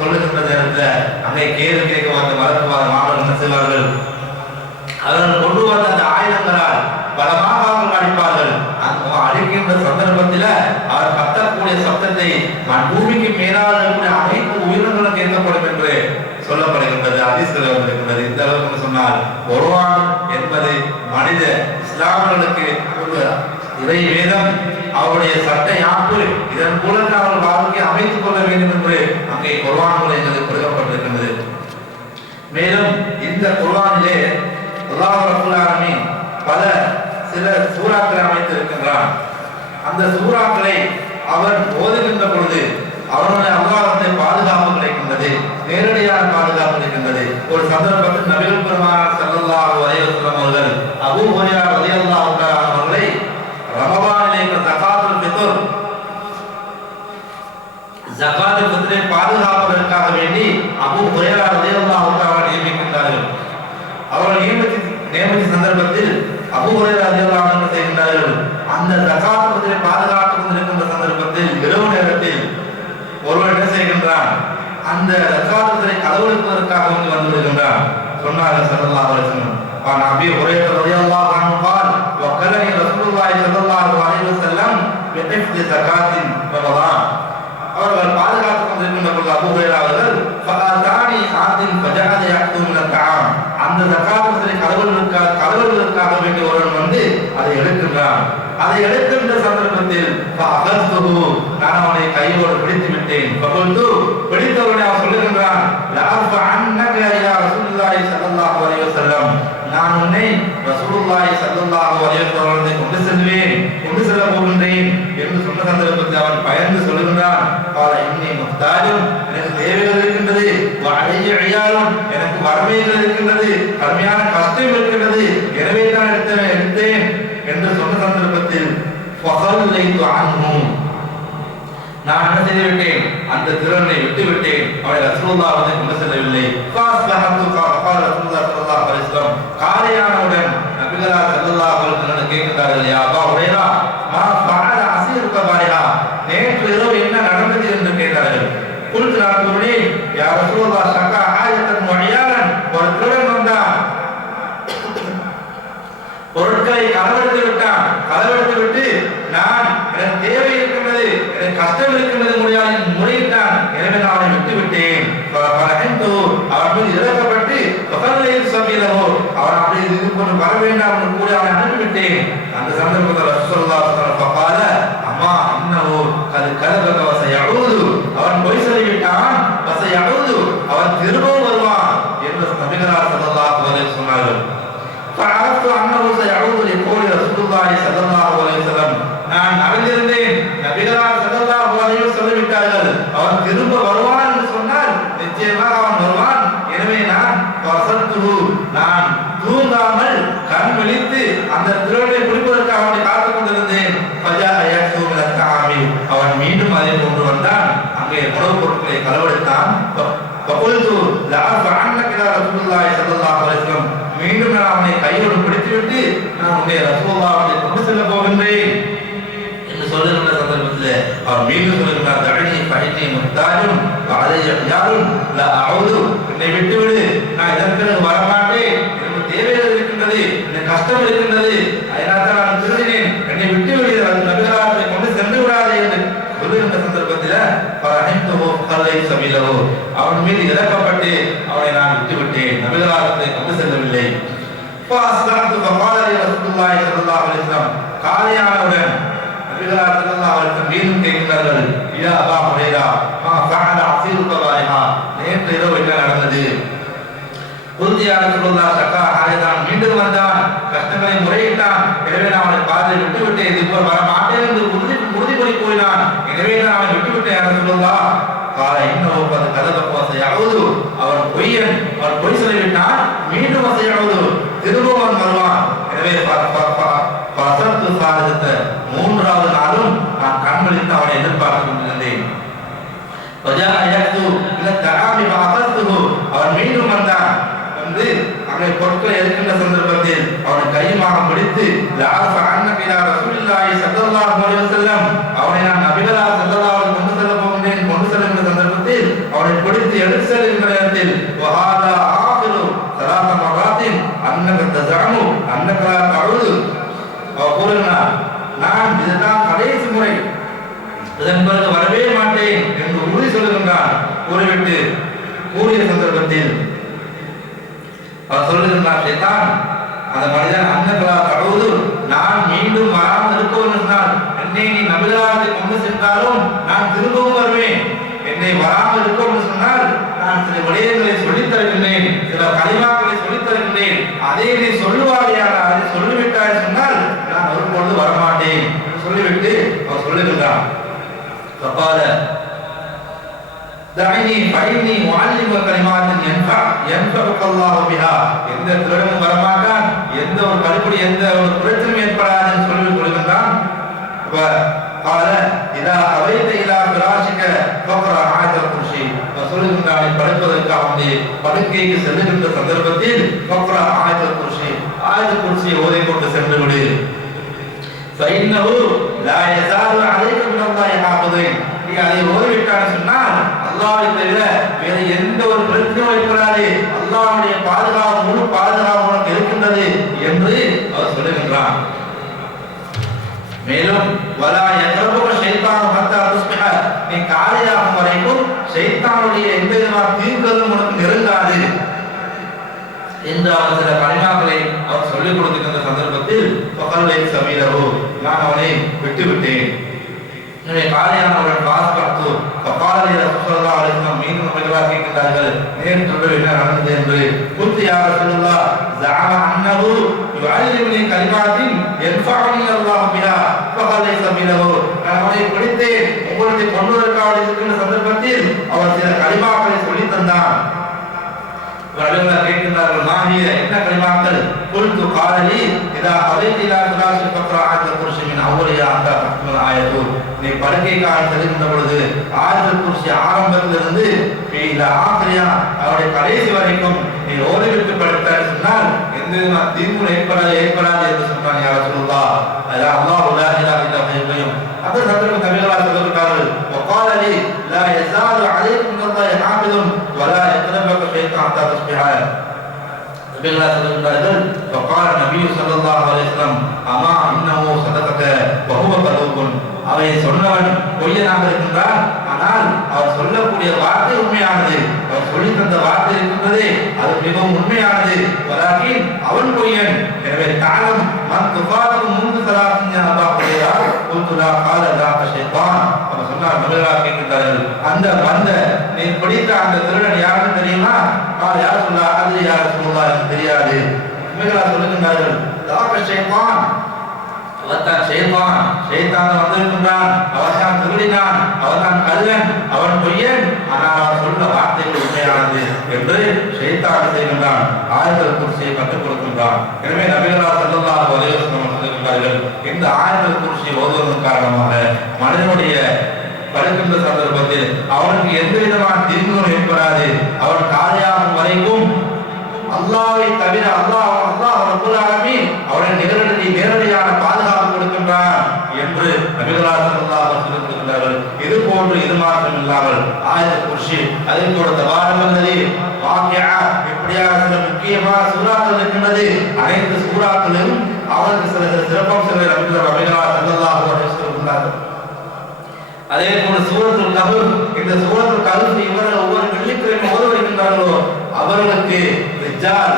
சொல்லுகின்ற நேரத்தில் அங்கே கேள்வி கேட்க வந்த மருத்துவ மாணவர்கள் என்ன செய்வார்கள், அவர்கள் கொண்டு வந்த அந்த ஆயுதங்களால் பலமாக அவர்கள் அடிப்பார்கள். அந்த அடிக்கின்ற சந்தர்ப்பத்தில் அவர் கத்தக்கூடிய சப்தத்தை பூமிக்கு மேலால் இருக்கக்கூடிய அனைத்து உயிரினங்களும் கேட்கப்படும் என்று சொல்லப்படுகின்றது, ஹதீஸ்கள் வந்திருக்கின்றது. இந்த அளவுக்கு சொன்னால் குர்ஆன் என்பது மனித இஸ்லாமியர்களுக்கு இறை வேதம், அவருடைய சட்ட யாப்பு, இதன் மூலம் அவர்கள் எண்ணிக்கை குர்ஆனில் எங்களுக்கு கொடுக்கப்பட்டிருக்கின்றது. மேலும் இந்த குர்ஆனிலே அல்லாஹ் ரப்பல் ஆலமீன் சில சூறாக்களை அமைத்திருக்கின்றான். அந்த சூறாக்களை அவன் ஓதுகின்ற பொழுது அவனுடைய அல்லாஹ்வுடைய பாதுகாப்பு கிடைக்கின்றது, நேரடியான பாதுகாப்பு கிடைக்கின்றது. ஒரு சந்தர்ப்பத்தில் நபிகள் பெருமானார் ஸல்லல்லாஹு அலைஹி வஸல்லம் அவர்கள் அபூ ஹுரைரா ரலியல்லாஹு தஆலா அவர்களை ரமலானிலே ஜகாத்துல் ஃபித்ரை பாதுகாப்பதற்காக வேண்டி அபூ ஹுரைரா ரலியல்லாஹு தஆலா நியமிக்கின்றார்கள். அவர்கள் நியமித்த சந்தர்ப்பத்தில் அபூ ஹுரைரா ரலியல்லாஹு அன்ஹு செய்கின்றார்கள், அந்த ஜகாத்துல் ஃபித்ரை பாதுகாத்துக் கொண்டிருக்கின்ற சந்தர்ப்பத்தில் இரவு நேரத்தில் ஒருவர் என்ன செய்கின்றான், அந்த ஜகாத்துல் ஃபித்ரை களவெடுப்பதற்காக வந்து விடுகின்றான். சொன்னார்கள் ஸல்லல்லாஹு அலைஹி வஸல்லம், عن ابي هريره رضي الله عنه قال وكلني رسول الله صلى الله عليه وسلم بحفظ زكاه رمضان. அவர்கள் பாதுகாத்துக் கொண்டிருக்கின்ற பொழுது அபூ ஹுரைரா அவர்கள் ஃபஅதானி ஆதின் ஃபஜஅல யக்து மின தஆம், அந்த ஜகாத்துல் ஃபித்ரை களவெடுப்பதற்காக வேண்டி ஒருவன் வந்து அதை எடுக்கின்றான். அதை எடுக்கின்ற சந்தர்ப்பத்தில் ஃபஅகஸ்துஹு, நான் அவனை கையோடு பிடித்து விட்டேன். ஃபகுல்து, பிடித்தவனை அவன் சொல்லுகின்றான், லஅஃப அன்னக யா ரசூலுல்லாஹி ஸல்லல்லாஹு அலைஹி வஸல்லம், நான் உன்னை ரசூலுல்லாஹி ஸல்லல்லாஹு அலைஹி வஸல்லம் கொண்டு செல்ல போகின்றேன் என்று சொன்ன சந்தர்ப்பத்தில் அவன் பயந்து சொல்லுகின்றான், قال இன்னி முஹ்தாஜுன், எனக்கு தேவைகள் இருக்கின்றது, வஅலைய இயாலுன், எனக்கு வறுமைகள் இருக்கின்றது, கடுமையான கஷ்டம் இருக்கின்றது, எனவே நான் எடுத்தேன் என்று சொன்ன சந்தர்ப்பத்தில் ஃபஸல்லைது அன்ஹு, நான் என்ன செய்து விட்டேன், அந்த திருடனை விட்டு விட்டேன், அவனை ரசூலுல்லாஹ் வந்து கொண்டு செல்லவில்லை. ஃபஸ்லஹத்து قال ரசூலுல்லாஹ் ஸல்லல்லாஹு அலைஹி வஸல்லம், காலையானவுடன் நபிகளார் ஸல்லல்லாஹு அலைஹி வஸல்லம் கேட்கிறார்கள், யா அபூ ஹுரைரா மா ஃபஅல அஸீருக பாரிஹா, நேற்று இரவு என்ன நடந்தது என்று கேட்டார்கள். குல்து, நான் கூறினேன், யா ரசூலுல்லாஹ் ஷகா ஆயத்தன் முஅய்யானன், ஒரு திருடன் வந்தான், பொருட்களை களவெடுத்து விட்டு நான் எனக்கு தேவை இருக்கின்றது, எனக்கு கஷ்டம் இருக்கின்றது முறையிட்டான், எனவே நான் அவனை விட்டு விட்டேன். அவன் மீது இறக்கப்பட்டு அவன் அப்படி இது கொண்டு வர வேண்டாம் கூட அவனை அனுப்பிவிட்டேன். அந்த சந்தர்ப்பத்தில் ரசூலுல்லாஹ் ஸல்லல்லாஹு அலைஹி வஸல்லம், அம்மா இன்னஹு கது கலபக வஸயஊது, அவன் பொய் சொல்லிவிட்டான், வஸயஊது, அவன் திரும்பவும் வருவான் என்று நபிகளார் ஸல்லல்லாஹு அலைஹி வஸல்லம் சொன்னார்கள். فعرفت انه سيعود لقول رسول الله صلى الله عليه وسلم, நான் அறிந்திருந்தேன் நபிகளார் ஸல்லல்லாஹு அலைஹி வஸல்லம் விட்டார்கள், அவன் திரும்ப வருவான் என்று சொன்னால் நிச்சயமாக அவன் வருவான். எனவே நான் தூங்காமல் கண் விழித்து அந்த திருடனை பிடிப்பதற்காக அவனை காத்துக் கொண்டிருந்தேன். அவன் மீண்டும் அதே போன்று வந்தான், அங்கே உணவுப் பொருட்களை களவெடுத்தான். மீண்டும் நான் அவனை கையோடு பிடித்துவிட்டு நான் உன்னை ரசூலுல்லாஹ்வை கொண்டு செல்ல போகின்றேன் என்று சொல்லுகின்ற சந்தர்ப்பத்தில் அவர் மீண்டும் சொல்லுகிறார், தஅனி ஃபஇன்னி முஹ்தாஜுன் வஅலைய இயாலுன் லா அஊது, என்னை விட்டுவிடு, நான் இதற்கு வரமாட்டேன், எனக்கு தேவைகள் இருக்கின்றது, எனக்கு கஷ்டம் இருக்கின்றது, அதனால் தான் நான் திருடினேன், என்னை விட்டுவிடு, நபிகளாரை கொண்டு சென்று விடாதே என்று சொல்லுகின்ற சந்தர்ப்பத்தில் அவன் மீது இறக்கப்பட்டு அவனை நான் விட்டுவிட்டேன், நபிகளாரை கொண்டு செல்லவில்லை. காலையானவுடன் நபிகளார் ஸல்லல்லாஹு அலைஹி வஸல்லம் மீண்டும் கேட்கிறார்கள், யா அபூ ஹுரைரா மா ஃபஅல அஸீருக பாரிஹா, நேற்று இரவு என்ன நடந்தது? குல்து யா ரசூலுல்லாஹ் ஷகா ஆயதான், மீண்டும் வந்தான், கஷ்டங்களை முறையிட்டான், எனவே நான் அவனை பாதை விட்டு விட்டேன், இதுபோல் வர மாட்டேன் என்று உறுதிமொழி கூறினான், எனவே நான் அவனை விட்டு விட்டேன் யா ரசூலுல்லாஹ். قال انه قد كذب وسيعود, அவன் பொய்யன், அவன் பொய் சொல்லிவிட்டான், மீண்டும் வசையாவது திரும்பவும் வருவான். எனவே மூன்றாவது நாளும் நான் கண் விழித்து அவனை எதிர்பார்த்து கொண்டிருந்தேன். அவன் மீண்டும் வந்தான், வந்து அங்கே பொருட்களை எடுக்கின்ற சந்தர்ப்பத்தில் அவனை கையுமாக பிடித்து அவனை நான் நபிகளார் ஸல்லல்லாஹு அலைஹி வஸல்லம் கொண்டு செல்ல போகின்றேன், கொண்டு செல்கின்ற சந்தர்ப்பத்தில் அவனை பிடித்து எடுத்து செல்கின்ற நேரத்தில் வஹாதா ஆகிரு ثلاث مرات انك تزعم انك لا تعود, கூறினார், நான் இதுதான் கடைசி முறை, இதன் பிறகு வரவே மாட்டேன் என்று உறுதி சொல்லுகின்றான். கூறிய சந்தர்ப்பத்தில் அவர் சொல்லுகின்றார், ஷைத்தான் அந்த மனிதன் அன்னகளா தழுவது, நான் மீண்டும் வராமல் இருக்கவும் என்றால் என்னை நீ நபிகளாரை கொண்டு சென்றாலும் நான் திரும்பவும் வருவேன், என்னை வராமல் இருக்கவும் தஅனி ஃபைன்னி முஅல்லிமு கலிமாத்தின் யன்ஃபஉக அல்லாஹு பிஹா. எந்த திருடனும் வரமாட்டான், எந்த ஒரு கடுப்புடி எந்த ஒரு பிரச்சனையும் ஏற்படாதுன்னு சொல்லி கொடுக்கின்றான். قال اذا اويت الى فراشك فقرا آية الكرسي. சொல்லுகின்றான், படுப்பதற்காக வந்து படுக்கைக்கு செல்லுகின்ற சந்தர்ப்பத்தில் فقرا آية الكرسي, ஆயத்துல் குர்சியை ஓதிக்கொண்டு சென்று விடு. فإنه لا يزال عليك من الله حافظين. நீ அதை ஓதிவிட்டான்னு சொன்னால் அல்லாஹ்வை தவிர வேறு எந்த ஒரு பிரச்சனையும் ஏற்படாது, அல்லாஹ்வுடைய பாதுகாப்பு முழு பாதுகாப்பு உனக்கு இருக்கின்றது என்று அவர் சொல்லுகின்றான். மேலும் வலா யக்ரபுக ஷைத்தானு ஹத்தா துஸ்பிஹ, நீ காலையாகும் வரைக்கும் ஷைத்தானுடைய எந்த விதமான தீங்குகளும் உனக்கு நெருங்காது என்று அவர் சில கலிமாக்களை அவர் சொல்லிக் கொடுக்கின்ற சந்தர்ப்பத்தில் ஃபகல்லை சபீலஹு, நான் அவனை விட்டுவிட்டேன். எனவே காலையானவர்கள் பாஸ் பார்த்து ஃபகாலி ரசூலுல்லாஹி அலைஹி வஸல்லம் மீண்டும் நபிகளார் கேட்கிறார்கள், நேற்று என்ன நடந்தது என்று. குல்து யா ரசூலுல்லாஹ் ஸஅம அன்னஹு யுஅல்லிமுனி கலிமாத்தின் யன்ஃபஉனி அல்லாஹு பிஹா ஃபகல்லை சபீலஹு, நான் அவனை பிடித்தேன் உங்களுக்கு கொண்டுவதற்காக இருக்கின்ற சந்தர்ப்பத்தில் அவர் சில கலிமாக்களை சொல்லித் தந்தான். வலவுல கேட்கிறார்கள், மாஹிய என்ன கலிமாக்கள்? குல்து காலலி இதா அவைத் இலா ஃபிராஷி ஃபக்ரா ஆயத்துல் குர்சி மின் அவ்வலியா ஹத்தா தக்மல் ஆயத்து. நீ படுக்கைக்காக செல்கின்ற பொழுது ஆயத்துல் குர்சி ஆரம்பத்திலிருந்து இலா ஆக்ரியா அவருடைய கடைசி வரைக்கும் நீ ஓதிவிட்டு படுத்தாய் சொன்னால் எந்த விதமான தீங்கும் ஏற்படாது என்று சொன்னான். யா ரசூலுல்லாஹ், அல்லாஹ் லா இலாஹ இல்லா ஹுவ. அந்த சந்தர்ப்பம் நபிகளார் சொல்லிவிட்டார்கள், وقال لي لا يزال عليكم من الله حافظ ولا يقربك شيطان حتى تصبح. நபிகளார் சொல்லிவிட்டார்கள், وقال النبي صلى الله عليه وسلم اما انه صدقك وهو كذوب. அவன் சொன்னவன் பொய்யனாக இருக்கின்றான், ஆனால் அவர் சொல்லக்கூடிய வார்த்தை உண்மையானது, அவர் சொல்லி தந்த வார்த்தை இருக்கின்றதே அது மிகவும் உண்மையானது. வலாகின் அவன் பொய்யன். எனவே தாளம் மன் துபாத்து முந்து சலாத்தின் அபா ஹுரைரா குல்துலா கால தாக்க ஷைத்தான். அவர் சொன்னார், நபிகளார் கேட்கிறார்கள், அந்த வந்த நீ பிடித்த அந்த திருடன் யாருன்னு தெரியுமா? யார் சொல்லா? அது யார் சொல்லா எனக்கு தெரியாது. நபிகளார் சொல்லுகின்றார்கள், தாக்க ஷைத்தான், அவர்தான் ஷைத்தான், ஷைத்தான் வந்திருக்கின்றான், அவர்தான் திருடினான், அவர்தான் கள்ளன், அவன் பொய்யன், ஆனால் அவர் சொல்ல வார்த்தைகள் உண்மையானது என்று ஷைத்தான் செய்கின்றான். ஆயத்துல் குர்சியை கற்றுக் கொடுக்கின்றான். எனவே நபிகளார் ஸல்லல்லாஹு அலைஹி வஸல்லம் சொல்லுகின்றார்கள், இந்த ஆயத்துல் குர்சியை ஓதுவதன் காரணமாக மனிதனுடைய படுக்கின்ற சந்தர்ப்பத்தில் அவனுக்கு எந்த விதமான தீங்குகளும் ஏற்படாது. அவன் காலையாகும் வரைக்கும் அல்லாஹ்வை தவிர அல்லாஹ் ரப்பல் ஆலமீன் அவனை நேரடியான பாதுகாப்பு கொடுக்கின்றான் என்று நபிகளார் ஸல்லல்லாஹு அலைஹி வஸல்லம் சொல்கிறார்கள். இது போன்று இது மாத்திரம் இல்லாமல் ஆயத்துல் குர்சி, அதில் கூட தபாரக்கல்லதி, வாக்கியா, இப்படியாக சில முக்கியமான சூறாக்கள் இருக்கின்றது. அனைத்து சூறாக்களிலும் அவருக்கு சில சிறப்பம்சங்களை நபிகளார் ஸல்லல்லாஹு அலைஹி வஸல்லம் சொல்கிறார்கள். அதே போல சூரத்துல் கஹஃப், இந்த சூரத்துல் கஹஃப் இவர்கள் ஒவ்வொரு வெள்ளிக்கிழமை ஓத வைக்கின்றார்களோ அவர்களுக்கு தஜ்ஜால்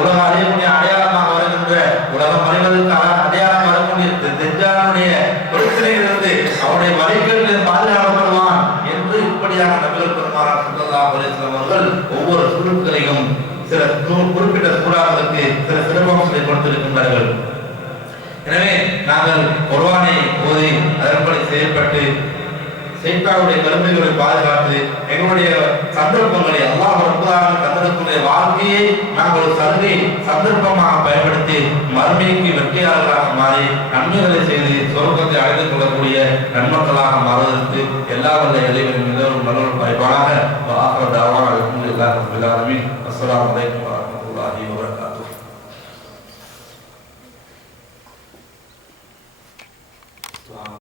உலக அழியக்கூடிய அடையாளமாக வருகின்ற, உலகம் அழிவதற்கு அடையாளம் வரக்கூடிய தஜ்ஜாலுடைய பிரச்சனையிலிருந்து அவருடைய வலைகளிலிருந்து பாதுகாக்கப்படுவான் என்று இப்படியாக நபிகள் பெருமானார் ஸல்லல்லாஹு அலைஹி வஸல்லம் அவர்கள் ஒவ்வொரு சூரத்துகளையும் சில குறிப்பிட்ட சூறாக்களுக்கு சில சிறப்பம்சங்களை கொடுத்திருக்கின்றார்கள். எனவே நாங்கள் குர்ஆனை ஓதி அதன்படி செயல்பட்டு சைத்தானுடைய கருமைகளை பாதுகாத்து எங்களுடைய சந்தர்ப்பங்களை அல்லாஹ் ரப்பல் ஆலமீன் தந்திருக்கிற வாழ்க்கையை நாங்கள் ஒரு சந்தர்ப்பமாக பயன்படுத்தி மறுமைக்கு வெற்றியாளர்களாக மாறி நன்மைகளை செய்து சொர்க்கத்தை அடைந்து கொள்ளக்கூடிய நன்மக்களாக மாறுவதற்கு எல்லா வல்ல இறைவன் மிகவும் நல்லொரு வாய்ப்பாக ஆகிற தாவா அல்ஹம்துலில்லாஹி ரப்பில் ஆலமீன். அஸ்ஸலாமு அலைக்கும் வரஹ்மத்துல்லாஹி வபரகாத்துஹு.